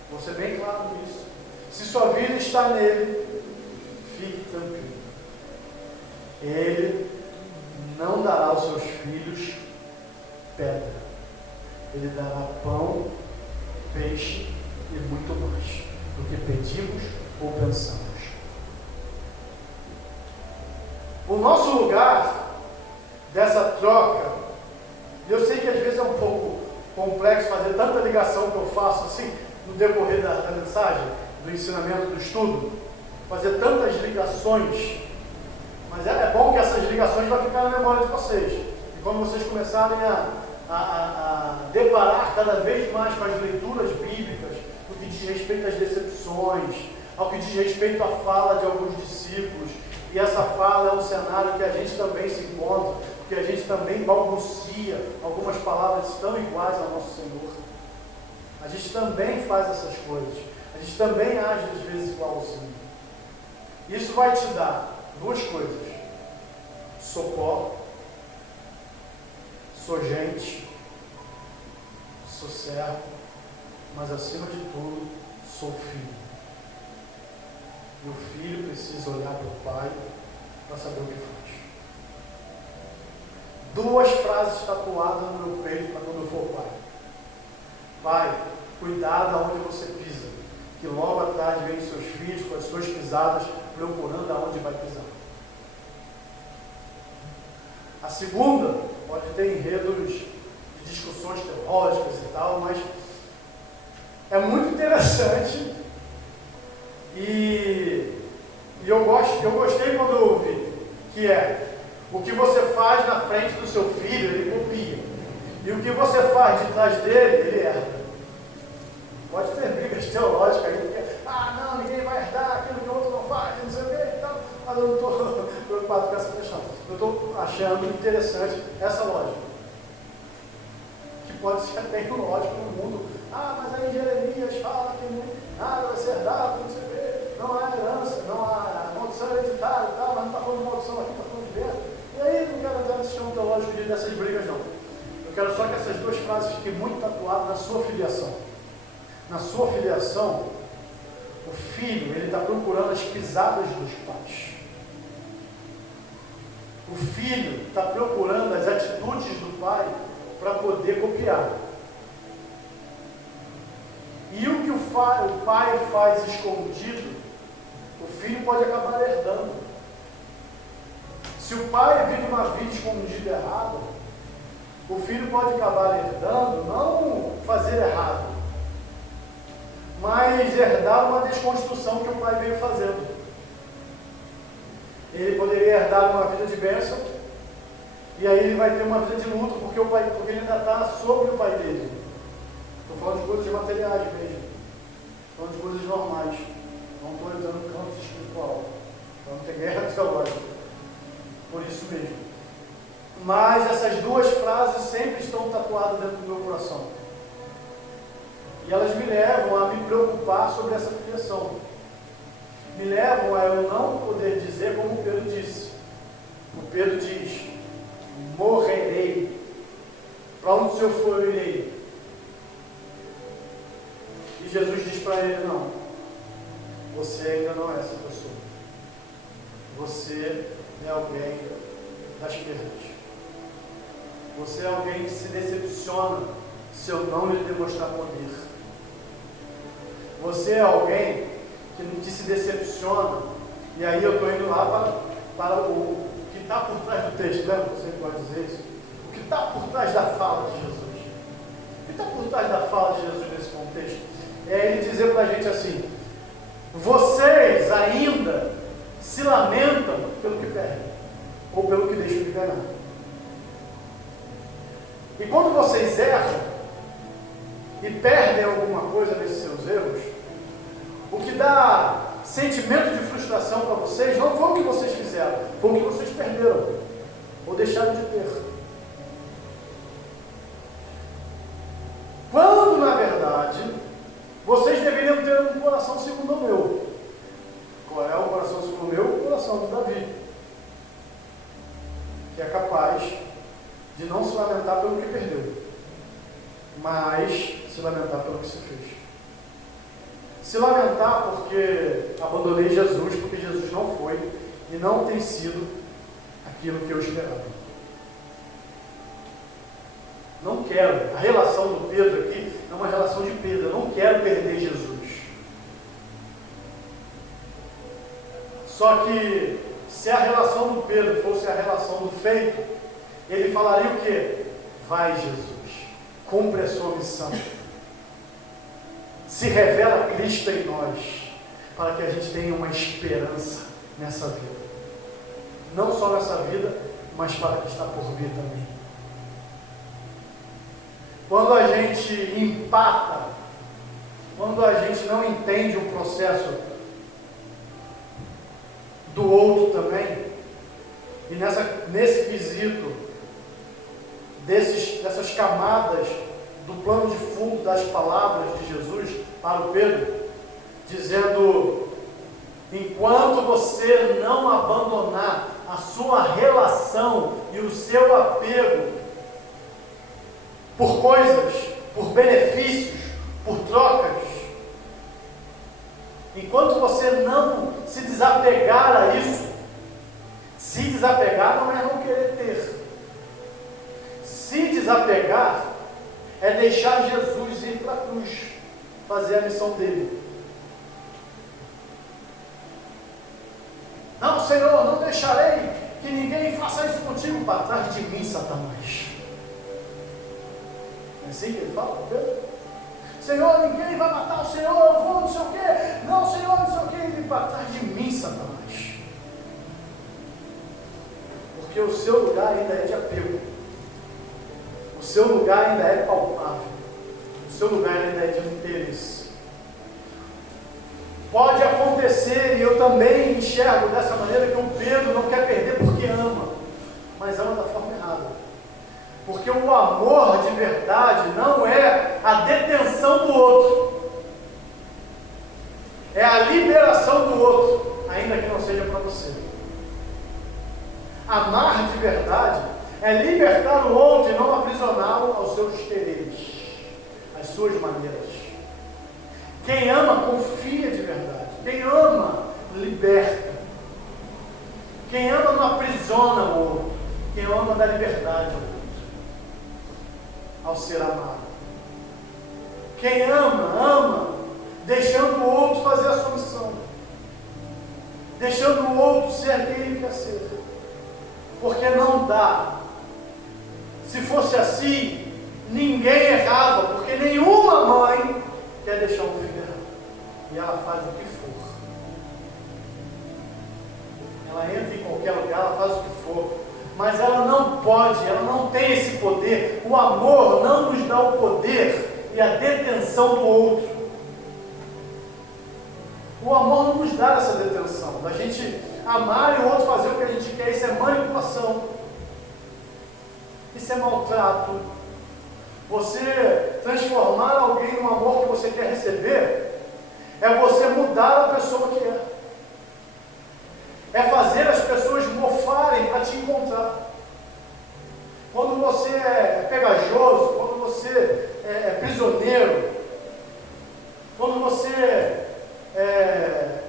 vou ser bem claro nisso. Se sua vida está nele, fique tranquilo. Ele não dará aos seus filhos pedra. Ele dará pão, peixe e muito mais do que pedimos ou pensamos. O nosso lugar dessa troca, eu sei que às vezes é um pouco complexo fazer tanta ligação que eu faço assim no decorrer da mensagem, do ensinamento, do estudo, fazer tantas ligações, mas é bom que essas ligações vão ficar na memória de vocês. E quando vocês começarem a deparar cada vez mais com as leituras bíblicas, no que diz respeito às decepções, ao que diz respeito à fala de alguns discípulos, e essa fala é um cenário que a gente também se encontra, que a gente também balbucia algumas palavras tão iguais ao nosso Senhor. A gente também faz essas coisas. A gente também age às vezes igualzinho. Isso vai te dar duas coisas. Sou pó, sou gente, sou servo, mas acima de tudo, sou filho. E o filho precisa olhar para o pai para saber o que faz. Duas frases tatuadas no meu peito para quando eu for pai. Pai, cuidado aonde você pisa, que logo atrás vem seus filhos com as suas pisadas procurando aonde vai pisar. A segunda pode ter enredos de discussões teológicas e tal, mas é muito interessante e eu gostei quando eu ouvi, que é o que você faz na frente do seu filho, ele copia. E o que você faz de trás dele, ele herda. Pode ter brigas teológicas aí, porque, não achando interessante essa lógica. Que pode ser até ilógico no mundo. Mas aí Jeremias fala que nada vai ser dado, não sei o quê, não há herança, não há maldição hereditária e tal, mas não está falando de maldição aqui, está falando de bênção. E aí não quero entrar nesse chão teológico dessas brigas, não. Eu quero só que essas duas frases fiquem muito tatuadas na sua filiação. Na sua filiação, o filho, ele está procurando as pisadas dos pais. O filho está procurando as atitudes do pai para poder copiar. E o que o pai faz escondido, o filho pode acabar herdando. Se o pai vive uma vida escondida errada, o filho pode acabar herdando, não fazer errado, mas herdar uma desconstrução que o pai veio fazendo. Ele poderia herdar uma vida de bênção, e aí ele vai ter uma vida de luto, porque ele ainda está sobre o pai dele. Estou falando de coisas materiais mesmo, estou falando de coisas normais, não estou entrando no campo espiritual, então não tem guerra teológica, por isso mesmo. Mas essas duas frases sempre estão tatuadas dentro do meu coração. E elas me levam a me preocupar sobre essa filiação. Me levam a eu não poder dizer como o Pedro disse. O Pedro diz: morrerei. Para onde o Senhor for, eu irei. E Jesus diz para ele: não, você ainda não é essa pessoa. Você é alguém das perdas. Você é alguém que se decepciona se eu não lhe demonstrar poder. Você é alguém que se decepciona, e aí eu estou indo lá para o que está por trás do texto, lembra? Você pode dizer isso? O que está por trás da fala de Jesus? O que está por trás da fala de Jesus nesse contexto? É ele dizer para a gente assim: vocês ainda se lamentam pelo que perdem, ou pelo que deixam de ganhar. E quando vocês erram e perdem alguma coisa nesses seus erros, o que dá sentimento de frustração para vocês não foi o que vocês fizeram, foi o que vocês perderam ou deixaram de ter. Quando, na verdade, vocês deveriam ter um coração segundo o meu. Qual é o coração segundo o meu? O coração de Davi, que é capaz de não se lamentar pelo que perdeu, mas se lamentar pelo que se fez. Se lamentar porque abandonei Jesus, porque Jesus não foi e não tem sido aquilo que eu esperava. Não quero. A relação do Pedro aqui é uma relação de Pedro. Eu não quero perder Jesus. Só que se a relação do Pedro fosse a relação do feito, ele falaria o quê? Vai, Jesus, cumpre a sua missão. Se revela Cristo em nós, para que a gente tenha uma esperança nessa vida. Não só nessa vida, mas para que está por vir também. Quando a gente empata, quando a gente não entende o processo do outro também, e nesse quesito, dessas camadas do plano de fundo das palavras de Jesus para o Pedro, dizendo: enquanto você não abandonar a sua relação e o seu apego por coisas, por benefícios, por trocas, enquanto você não se desapegar a isso, se desapegar não é não querer ter, se desapegar é deixar Jesus ir para a cruz, fazer a missão dele. Não, Senhor, não deixarei que ninguém faça isso contigo. Para trás de mim, Satanás. É assim que ele fala, Pedro? Senhor, ninguém vai matar o Senhor, eu vou, não sei o quê. Não, Senhor, não sei o quê. Ele para trás de mim, Satanás. Porque o seu lugar ainda é de apego. O seu lugar ainda é palpável. O seu lugar ainda é de interesse. Pode acontecer, e eu também enxergo dessa maneira, que o Pedro não quer perder porque ama, mas mas ama da forma errada. Porque o amor de verdade não é a detenção do outro, é a liberação do outro, ainda que não seja para você. Amar de verdade é libertar o outro e não aprisioná-lo aos seus quereres, às suas maneiras. Quem ama confia de verdade. Quem ama liberta. Quem ama não aprisiona o outro. Quem ama dá liberdade ao outro, ao ser amado. Quem ama deixando o outro fazer a sua missão, deixando o outro ser quem ele quer ser. Porque não dá. Se fosse assim, ninguém errava, porque nenhuma mãe quer deixar um filho errar. E ela faz o que for. Ela entra em qualquer lugar, ela faz o que for. Mas ela não pode, ela não tem esse poder. O amor não nos dá o poder e a detenção do outro. O amor não nos dá essa detenção, da gente amar e o outro fazer o que a gente quer. Isso é manipulação, isso é maltrato. Você transformar alguém num amor que você quer receber, é você mudar a pessoa que é. É fazer as pessoas mofarem para te encontrar. Quando você é pegajoso, quando você é prisioneiro, quando você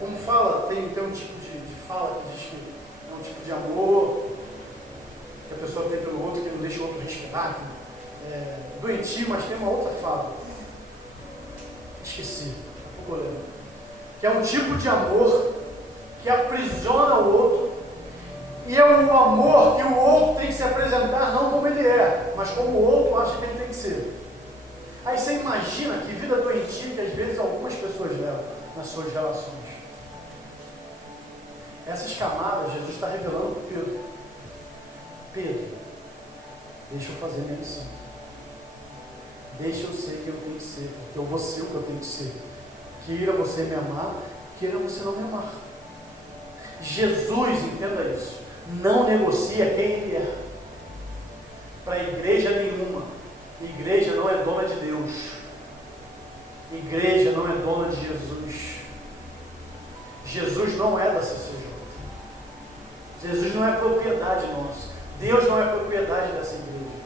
como fala, tem um tipo de fala que diz que é um tipo de amor que a pessoa tem pelo outro, que não deixa o outro respirar, doentio, mas tem uma outra fala, esqueci, que é um tipo de amor que aprisiona o outro, e é um amor que o outro tem que se apresentar não como ele é, mas como o outro acha que ele tem que ser. Aí você imagina que vida doentia que às vezes algumas pessoas levam nas suas relações. Essas camadas Jesus está revelando para Pedro. Pedro, deixa eu fazer minha missão. Deixa eu ser quem eu tenho que ser, porque eu vou ser o que eu tenho que ser. Queira você me amar, queira você não me amar. Jesus, entenda isso, não negocia quem ele é. Para a igreja nenhuma. Igreja não é dona de Deus. Igreja não é dona de Jesus. Jesus não é da CCJ. Jesus não é propriedade nossa. Deus não é propriedade dessa igreja.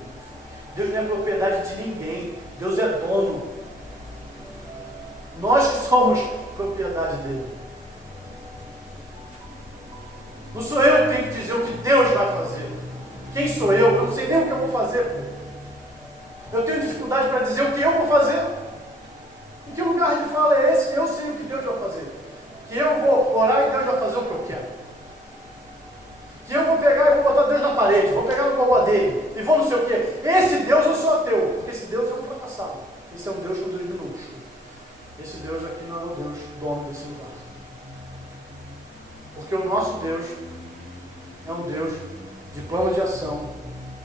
Deus não é propriedade de ninguém. Deus é dono. Nós que somos propriedade dele. Não sou eu que tenho que dizer o que Deus vai fazer. Quem sou eu? Eu não sei nem o que eu vou fazer. Eu tenho dificuldade para dizer o que eu vou fazer. Em que lugar de fala é esse? Eu sei o que Deus vai fazer. Que eu vou orar e Deus vai fazer o que eu quero. Que eu vou pegar e vou botar Deus na parede, vou pegar no cobó dele e vou não sei o quê. Esse Deus eu sou ateu. Esse Deus é um fracassado. Esse é um Deus com Deus minúsculo. Esse Deus aqui não é o Deus dono desse lugar. Porque o nosso Deus é um Deus de plano de ação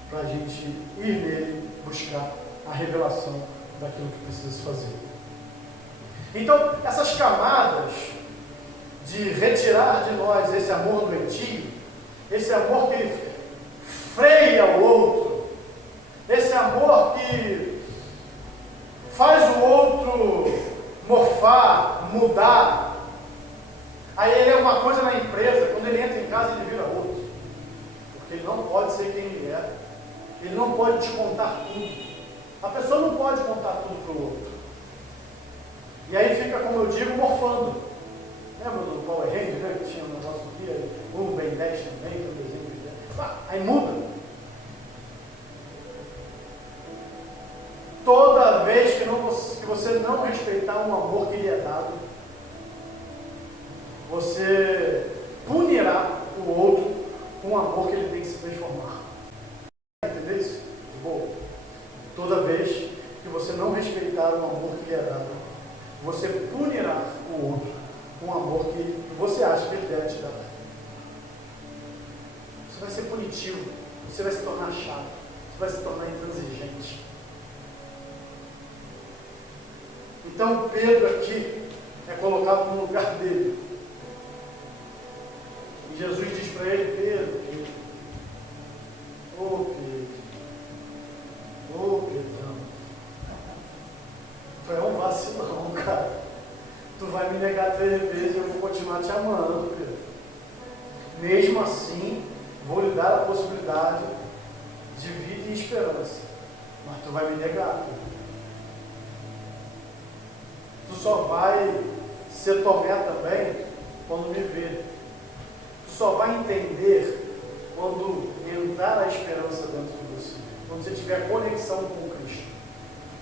para a gente ir nele buscar a revelação daquilo que precisa se fazer. Então, essas camadas de retirar de nós esse amor doentio, esse amor que freia o outro, esse amor que faz o outro morfar, mudar. Aí ele é uma coisa na empresa, quando ele entra em casa ele vira outro. Porque ele não pode ser quem ele é. Ele não pode te contar tudo. A pessoa não pode contar tudo para o outro. E aí fica, como eu digo, morfando. Lembra do Power Ranger, né? Que tinha um negócio aqui, o Ben 10 também, o desenho. Aí muda. Toda vez que você não respeitar um amor que lhe é dado, você punirá o outro com um amor que ele tem que se transformar. Entendeu isso? Bom, toda vez que você não respeitar o amor que lhe é dado, você punirá o outro com um amor que você acha que ele deve te dar. Você vai ser punitivo, você vai se tornar chato, você vai se tornar intransigente. Então Pedro aqui é colocado no lugar dele. E Jesus diz para ele: Pedro, Tu vai me negar 3 vezes e eu vou continuar te amando, Pedro. Mesmo assim, vou lhe dar a possibilidade de vida e esperança. Mas tu vai me negar, Pedro. Tu só vai ser Tomé também quando me ver. Tu só vai entender quando entrar a esperança dentro de você. Quando você tiver conexão com Cristo.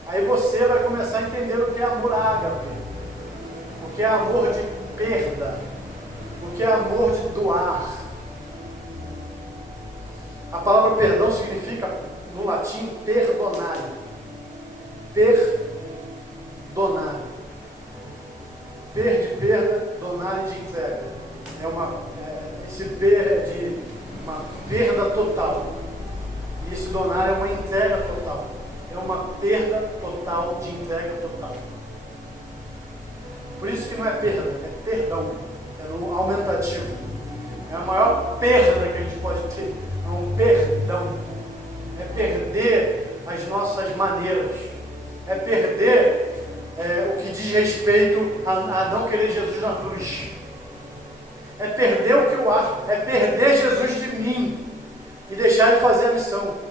Aí você vai começar a entender o que é amor ágape, o que é amor de perda, o que é amor de doar. A palavra perdão significa, no latim, perdonare. Perdonare. Per de perda, donare de entrega. Esse per é de uma perda total. E esse donar é uma entrega total. É uma perda total de entrega total. Por isso que não é perda, é perdão. É um aumentativo. É a maior perda que a gente pode ter. É um perdão. É perder as nossas maneiras. É perder o que diz respeito a não querer Jesus na cruz. É perder o que eu acho. É perder Jesus de mim e deixar ele fazer a missão.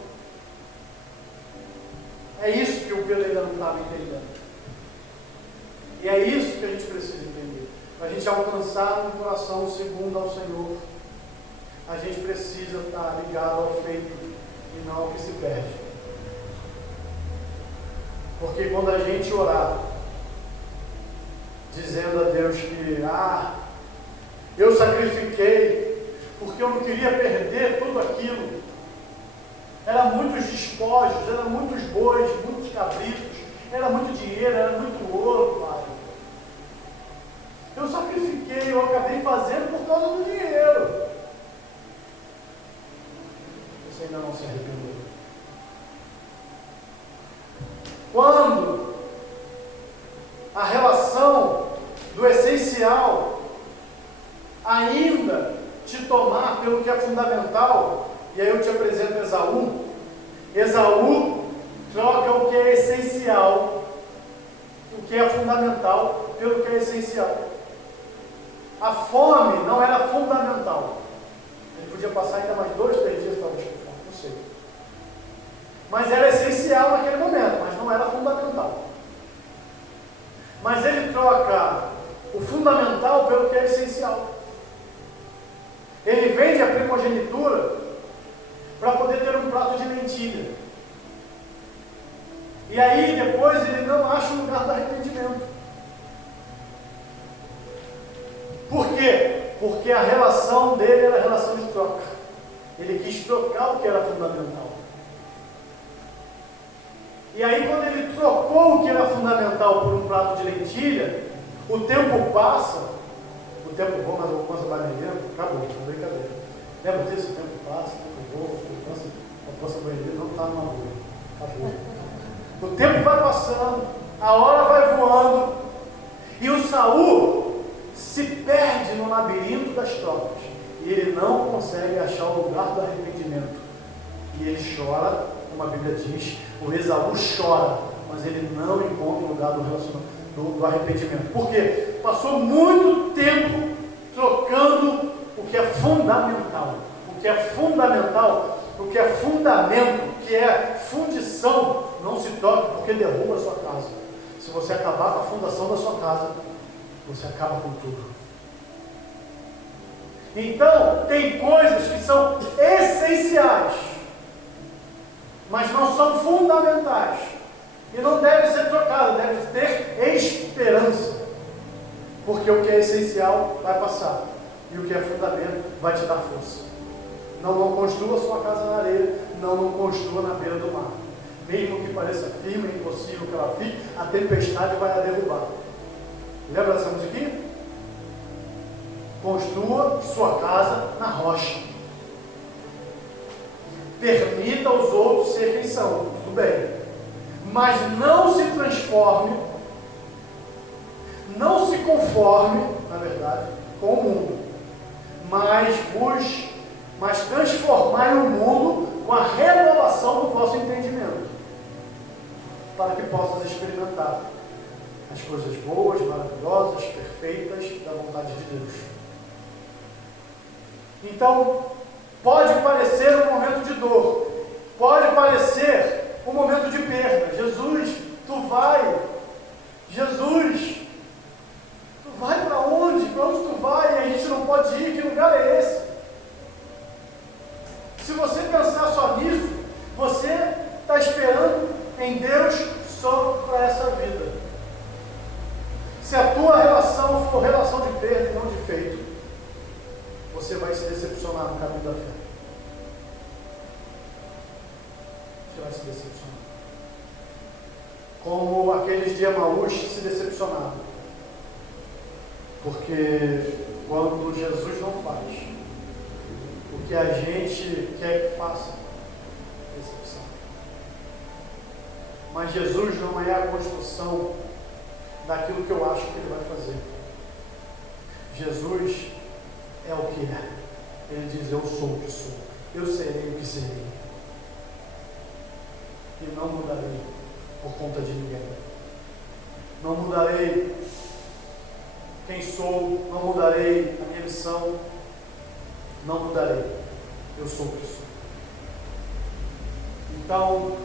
É isso que o Pedro ainda não estava entendendo. E é isso que a gente precisa entender. Para a gente alcançar um coração segundo ao Senhor, a gente precisa estar ligado ao feito e não ao que se perde. Porque quando a gente orar, dizendo a Deus que eu sacrifiquei porque eu não queria perder tudo aquilo, era muitos despojos, era muitos bois, muitos cabritos, era muito dinheiro, era muito ouro, Pai. Eu sacrifiquei, eu acabei fazendo por causa do dinheiro. Você ainda não se arrependeu. Quando a relação do essencial ainda te tomar pelo que é fundamental, e aí eu te apresento Esaú. Esaú troca o que é essencial, o que é fundamental, pelo que é essencial. A fome não era fundamental. Ele podia passar ainda mais 2, 3 dias para buscar fome, não sei. Mas era essencial naquele momento, mas não era fundamental. Mas ele troca o fundamental pelo que é essencial. Ele vende a primogenitura para poder ter um prato de lentilha. E aí depois ele não acha o lugar do arrependimento. Por quê? Porque a relação dele era a relação de troca. Ele quis trocar o que era fundamental. E aí quando ele trocou o que era fundamental por um prato de lentilha, o tempo passa, o tempo bom, mas algumas banheiras, acabou, não é brincadeira. Lembra disso? O tempo passa, o tempo voa, a nossa banheira não está numa boa. Acabou. O tempo vai passando, a hora vai voando, e o Saul se perde no labirinto das trocas. E ele não consegue achar o lugar do arrependimento. E ele chora, como a Bíblia diz, o Esaú chora, mas ele não encontra o lugar do arrependimento. Por quê? Passou muito tempo trocando o que é fundamental. O que é fundamental, o que é fundamento, o que é fundição, não se troca porque derruba a sua casa. Se você acabar com a fundação da sua casa, você acaba com tudo. Então, tem coisas que são essenciais, mas não são fundamentais. E não deve ser trocado, deve ter esperança. Porque o que é essencial vai passar. E o que é fundamento vai te dar força. Não construa sua casa na areia, não construa na beira do mar. Mesmo que pareça firme e impossível que ela fique, a tempestade vai a derrubar. Lembra dessa musiquinha? Construa sua casa na rocha. Permita aos outros ser quem são, tudo bem. Mas não se transforme, não se conforme, na verdade, com o mundo. Mas transformai o mundo com a renovação do vosso entendimento. Para que possas experimentar as coisas boas, maravilhosas, perfeitas Então, pode parecer um momento de dor, pode parecer um momento de perda. Jesus, tu vai. Jesus, tu vai para onde? Para onde tu vai? E a gente não pode ir. Que lugar é esse? Se você pensar só nisso, você está esperando em Deus só para essa vida. Se a tua relação for relação de perda e não de feito, você vai se decepcionar no caminho da fé. Você vai se decepcionar. Como aqueles de Emaús se decepcionaram. Porque quando Jesus não faz o que a gente quer que faça, decepção. Mas Jesus não é a construção daquilo que eu acho que Ele vai fazer. Jesus é o que é. Ele diz, eu sou o que sou. Eu serei o que serei. E não mudarei por conta de ninguém. Não mudarei quem sou, não mudarei a minha missão, não mudarei. Eu sou o que sou. Então,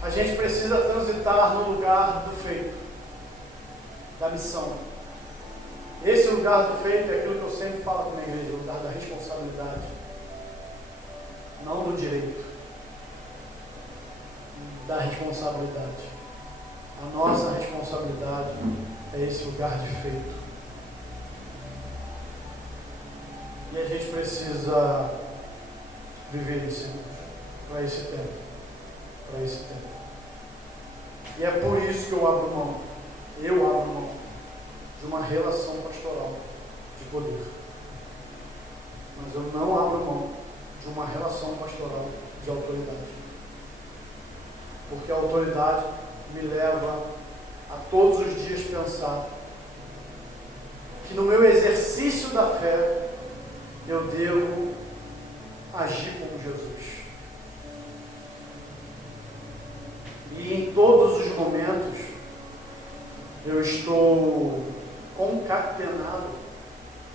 a gente precisa transitar no lugar do feito, da missão. Esse lugar do feito é aquilo que eu sempre falo aqui na igreja, o lugar da responsabilidade, não do direito, da responsabilidade. A nossa responsabilidade é esse lugar de feito. E a gente precisa viver isso para esse tempo. Para esse tempo. E é por isso que eu abro mão de uma relação pastoral de poder. Mas eu não abro mão de uma relação pastoral de autoridade. Porque a autoridade me leva a todos os dias pensar que no meu exercício da fé eu devo agir como Jesus. E em todos os momentos eu estou concatenado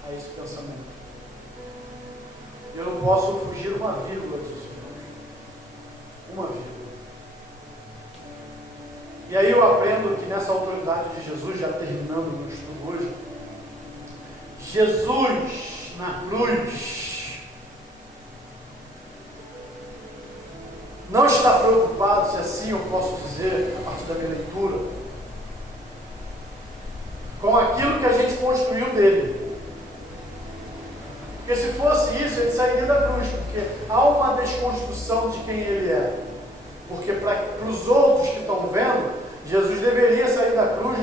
a esse pensamento. Eu não posso fugir uma vírgula disso. Uma vírgula. E aí eu aprendo que nessa autoridade de Jesus, já terminando o meu estudo hoje, Jesus na cruz não está preocupado, se assim eu posso dizer, a partir da minha leitura, com aquilo que a gente construiu dele. Porque se fosse isso, ele sairia da cruz, porque há uma desconstrução de quem ele é. Porque para os outros que estão vendo, Jesus deveria sair da cruz,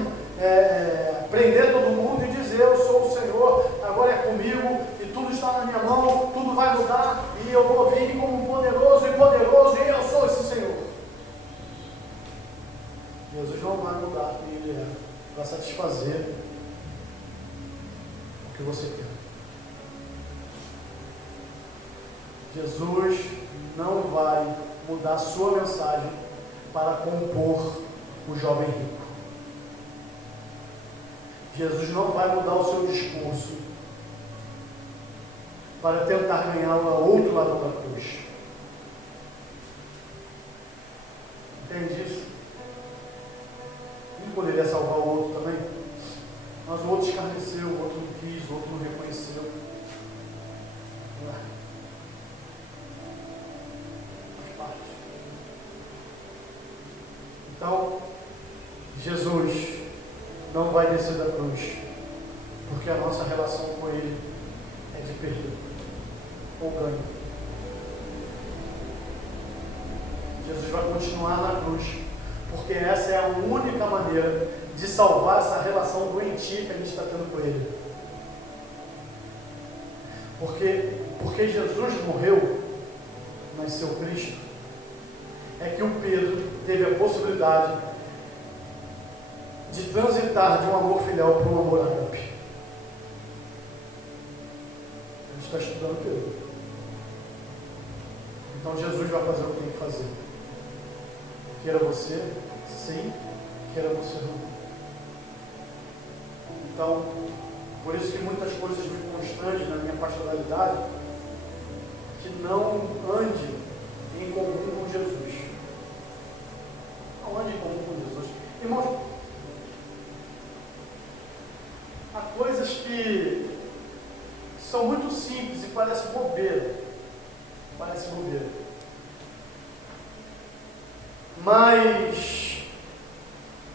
prender todo mundo e dizer, eu sou o Senhor, agora é comigo, e tudo está na minha mão, tudo vai mudar, e eu vou vir como poderoso, e eu sou esse Senhor. Jesus não vai mudar quem ele é, para satisfazer o que você quer. Jesus não vai mudar a sua mensagem para compor o jovem rico. Jesus não vai mudar o seu discurso para tentar ganhá-lo ao outro lado da cruz. Entende isso? Um poderia salvar o outro também, mas o outro escarneceu, o outro não quis, o outro não reconheceu. Faz parte. Então, Jesus não vai descer da cruz, porque a nossa relação com Ele é de perder ou ganho. Jesus vai continuar na cruz, porque essa é a única maneira de salvar essa relação doentia que a gente está tendo com Ele. Porque Jesus morreu, nasceu Cristo, é que o Pedro teve a possibilidade de transitar de um amor filial para um amor ágape. A gente está estudando Pedro. Então Jesus vai fazer o que tem que fazer. Queira você, sim, queira você não. Então, Por isso que muitas coisas me constrangem na minha pastoralidade, que não ande em comum com Jesus. Não ande em comum com Jesus. Irmãos, há coisas que são muito simples e parecem bobeira. Mas,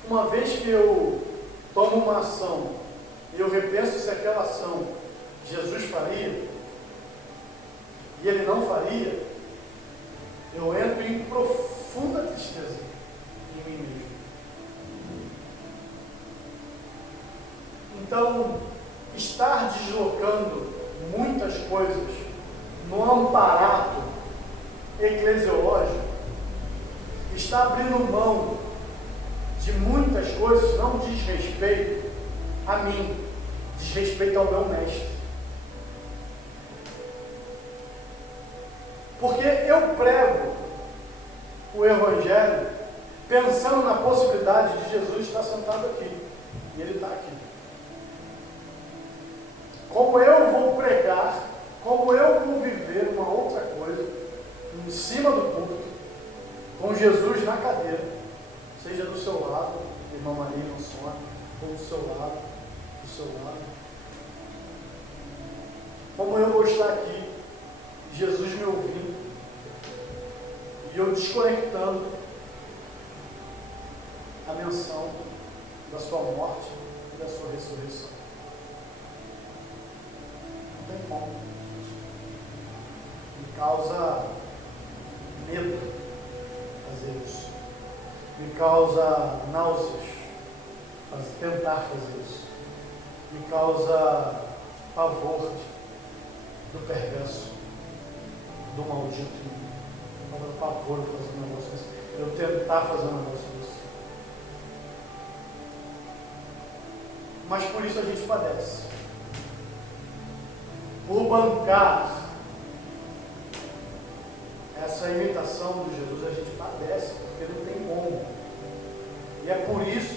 uma vez que eu tomo uma ação e eu repenso se aquela ação Jesus faria e ele não faria, eu entro em profunda tristeza em mim mesmo. Então, estar deslocando muitas coisas no amparato eclesiológico, está abrindo mão de muitas coisas, não diz respeito a mim, diz respeito ao meu mestre. Porque eu prego o Evangelho pensando na possibilidade de Jesus estar sentado aqui, e ele está aqui. Como eu vou pregar, como eu vou viver uma outra coisa, em cima do púlpito, com Jesus na cadeira, seja do seu lado, irmã Maria, irmã Sônia, ou do seu lado, como eu vou estar aqui, Jesus me ouvindo, e eu desconectando a menção da sua morte e da sua ressurreição. Não tem como. Me causa medo fazer isso. Me causa náuseas tentar fazer isso. Me causa pavor do perverso, do maldito. Me causa pavor de fazer um negócio desse. Eu tentar fazer um negócio desse. Mas por isso a gente padece. Por bancar essa imitação de Jesus, a gente padece, porque não tem como. E é por isso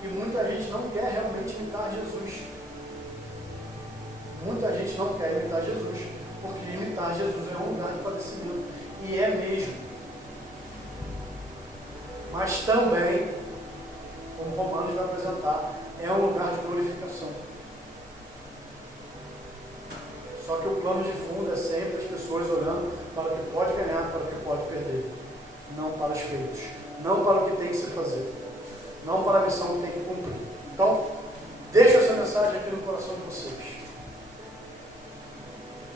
que muita gente não quer realmente imitar Jesus. Muita gente não quer imitar Jesus, porque imitar Jesus é um lugar de padecimento. E é mesmo. Mas também, como Romanos vai apresentar, é um lugar de glorificação. Só que o plano de fundo é sempre as pessoas olhando para o que pode ganhar, para o que pode perder. Não para os feitos. Não para o que tem que se fazer. Não para a missão que tem que cumprir. Então, deixa essa mensagem aqui no coração de vocês.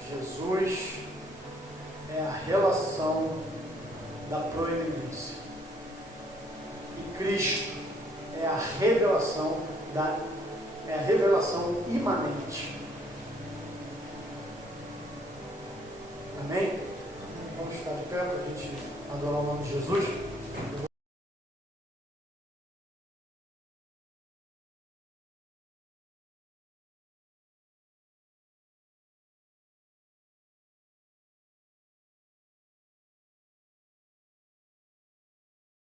Jesus é a relação da proeminência. E Cristo é a revelação imanente. Amém? Vamos ficar de pé para a gente adorar o nome de Jesus.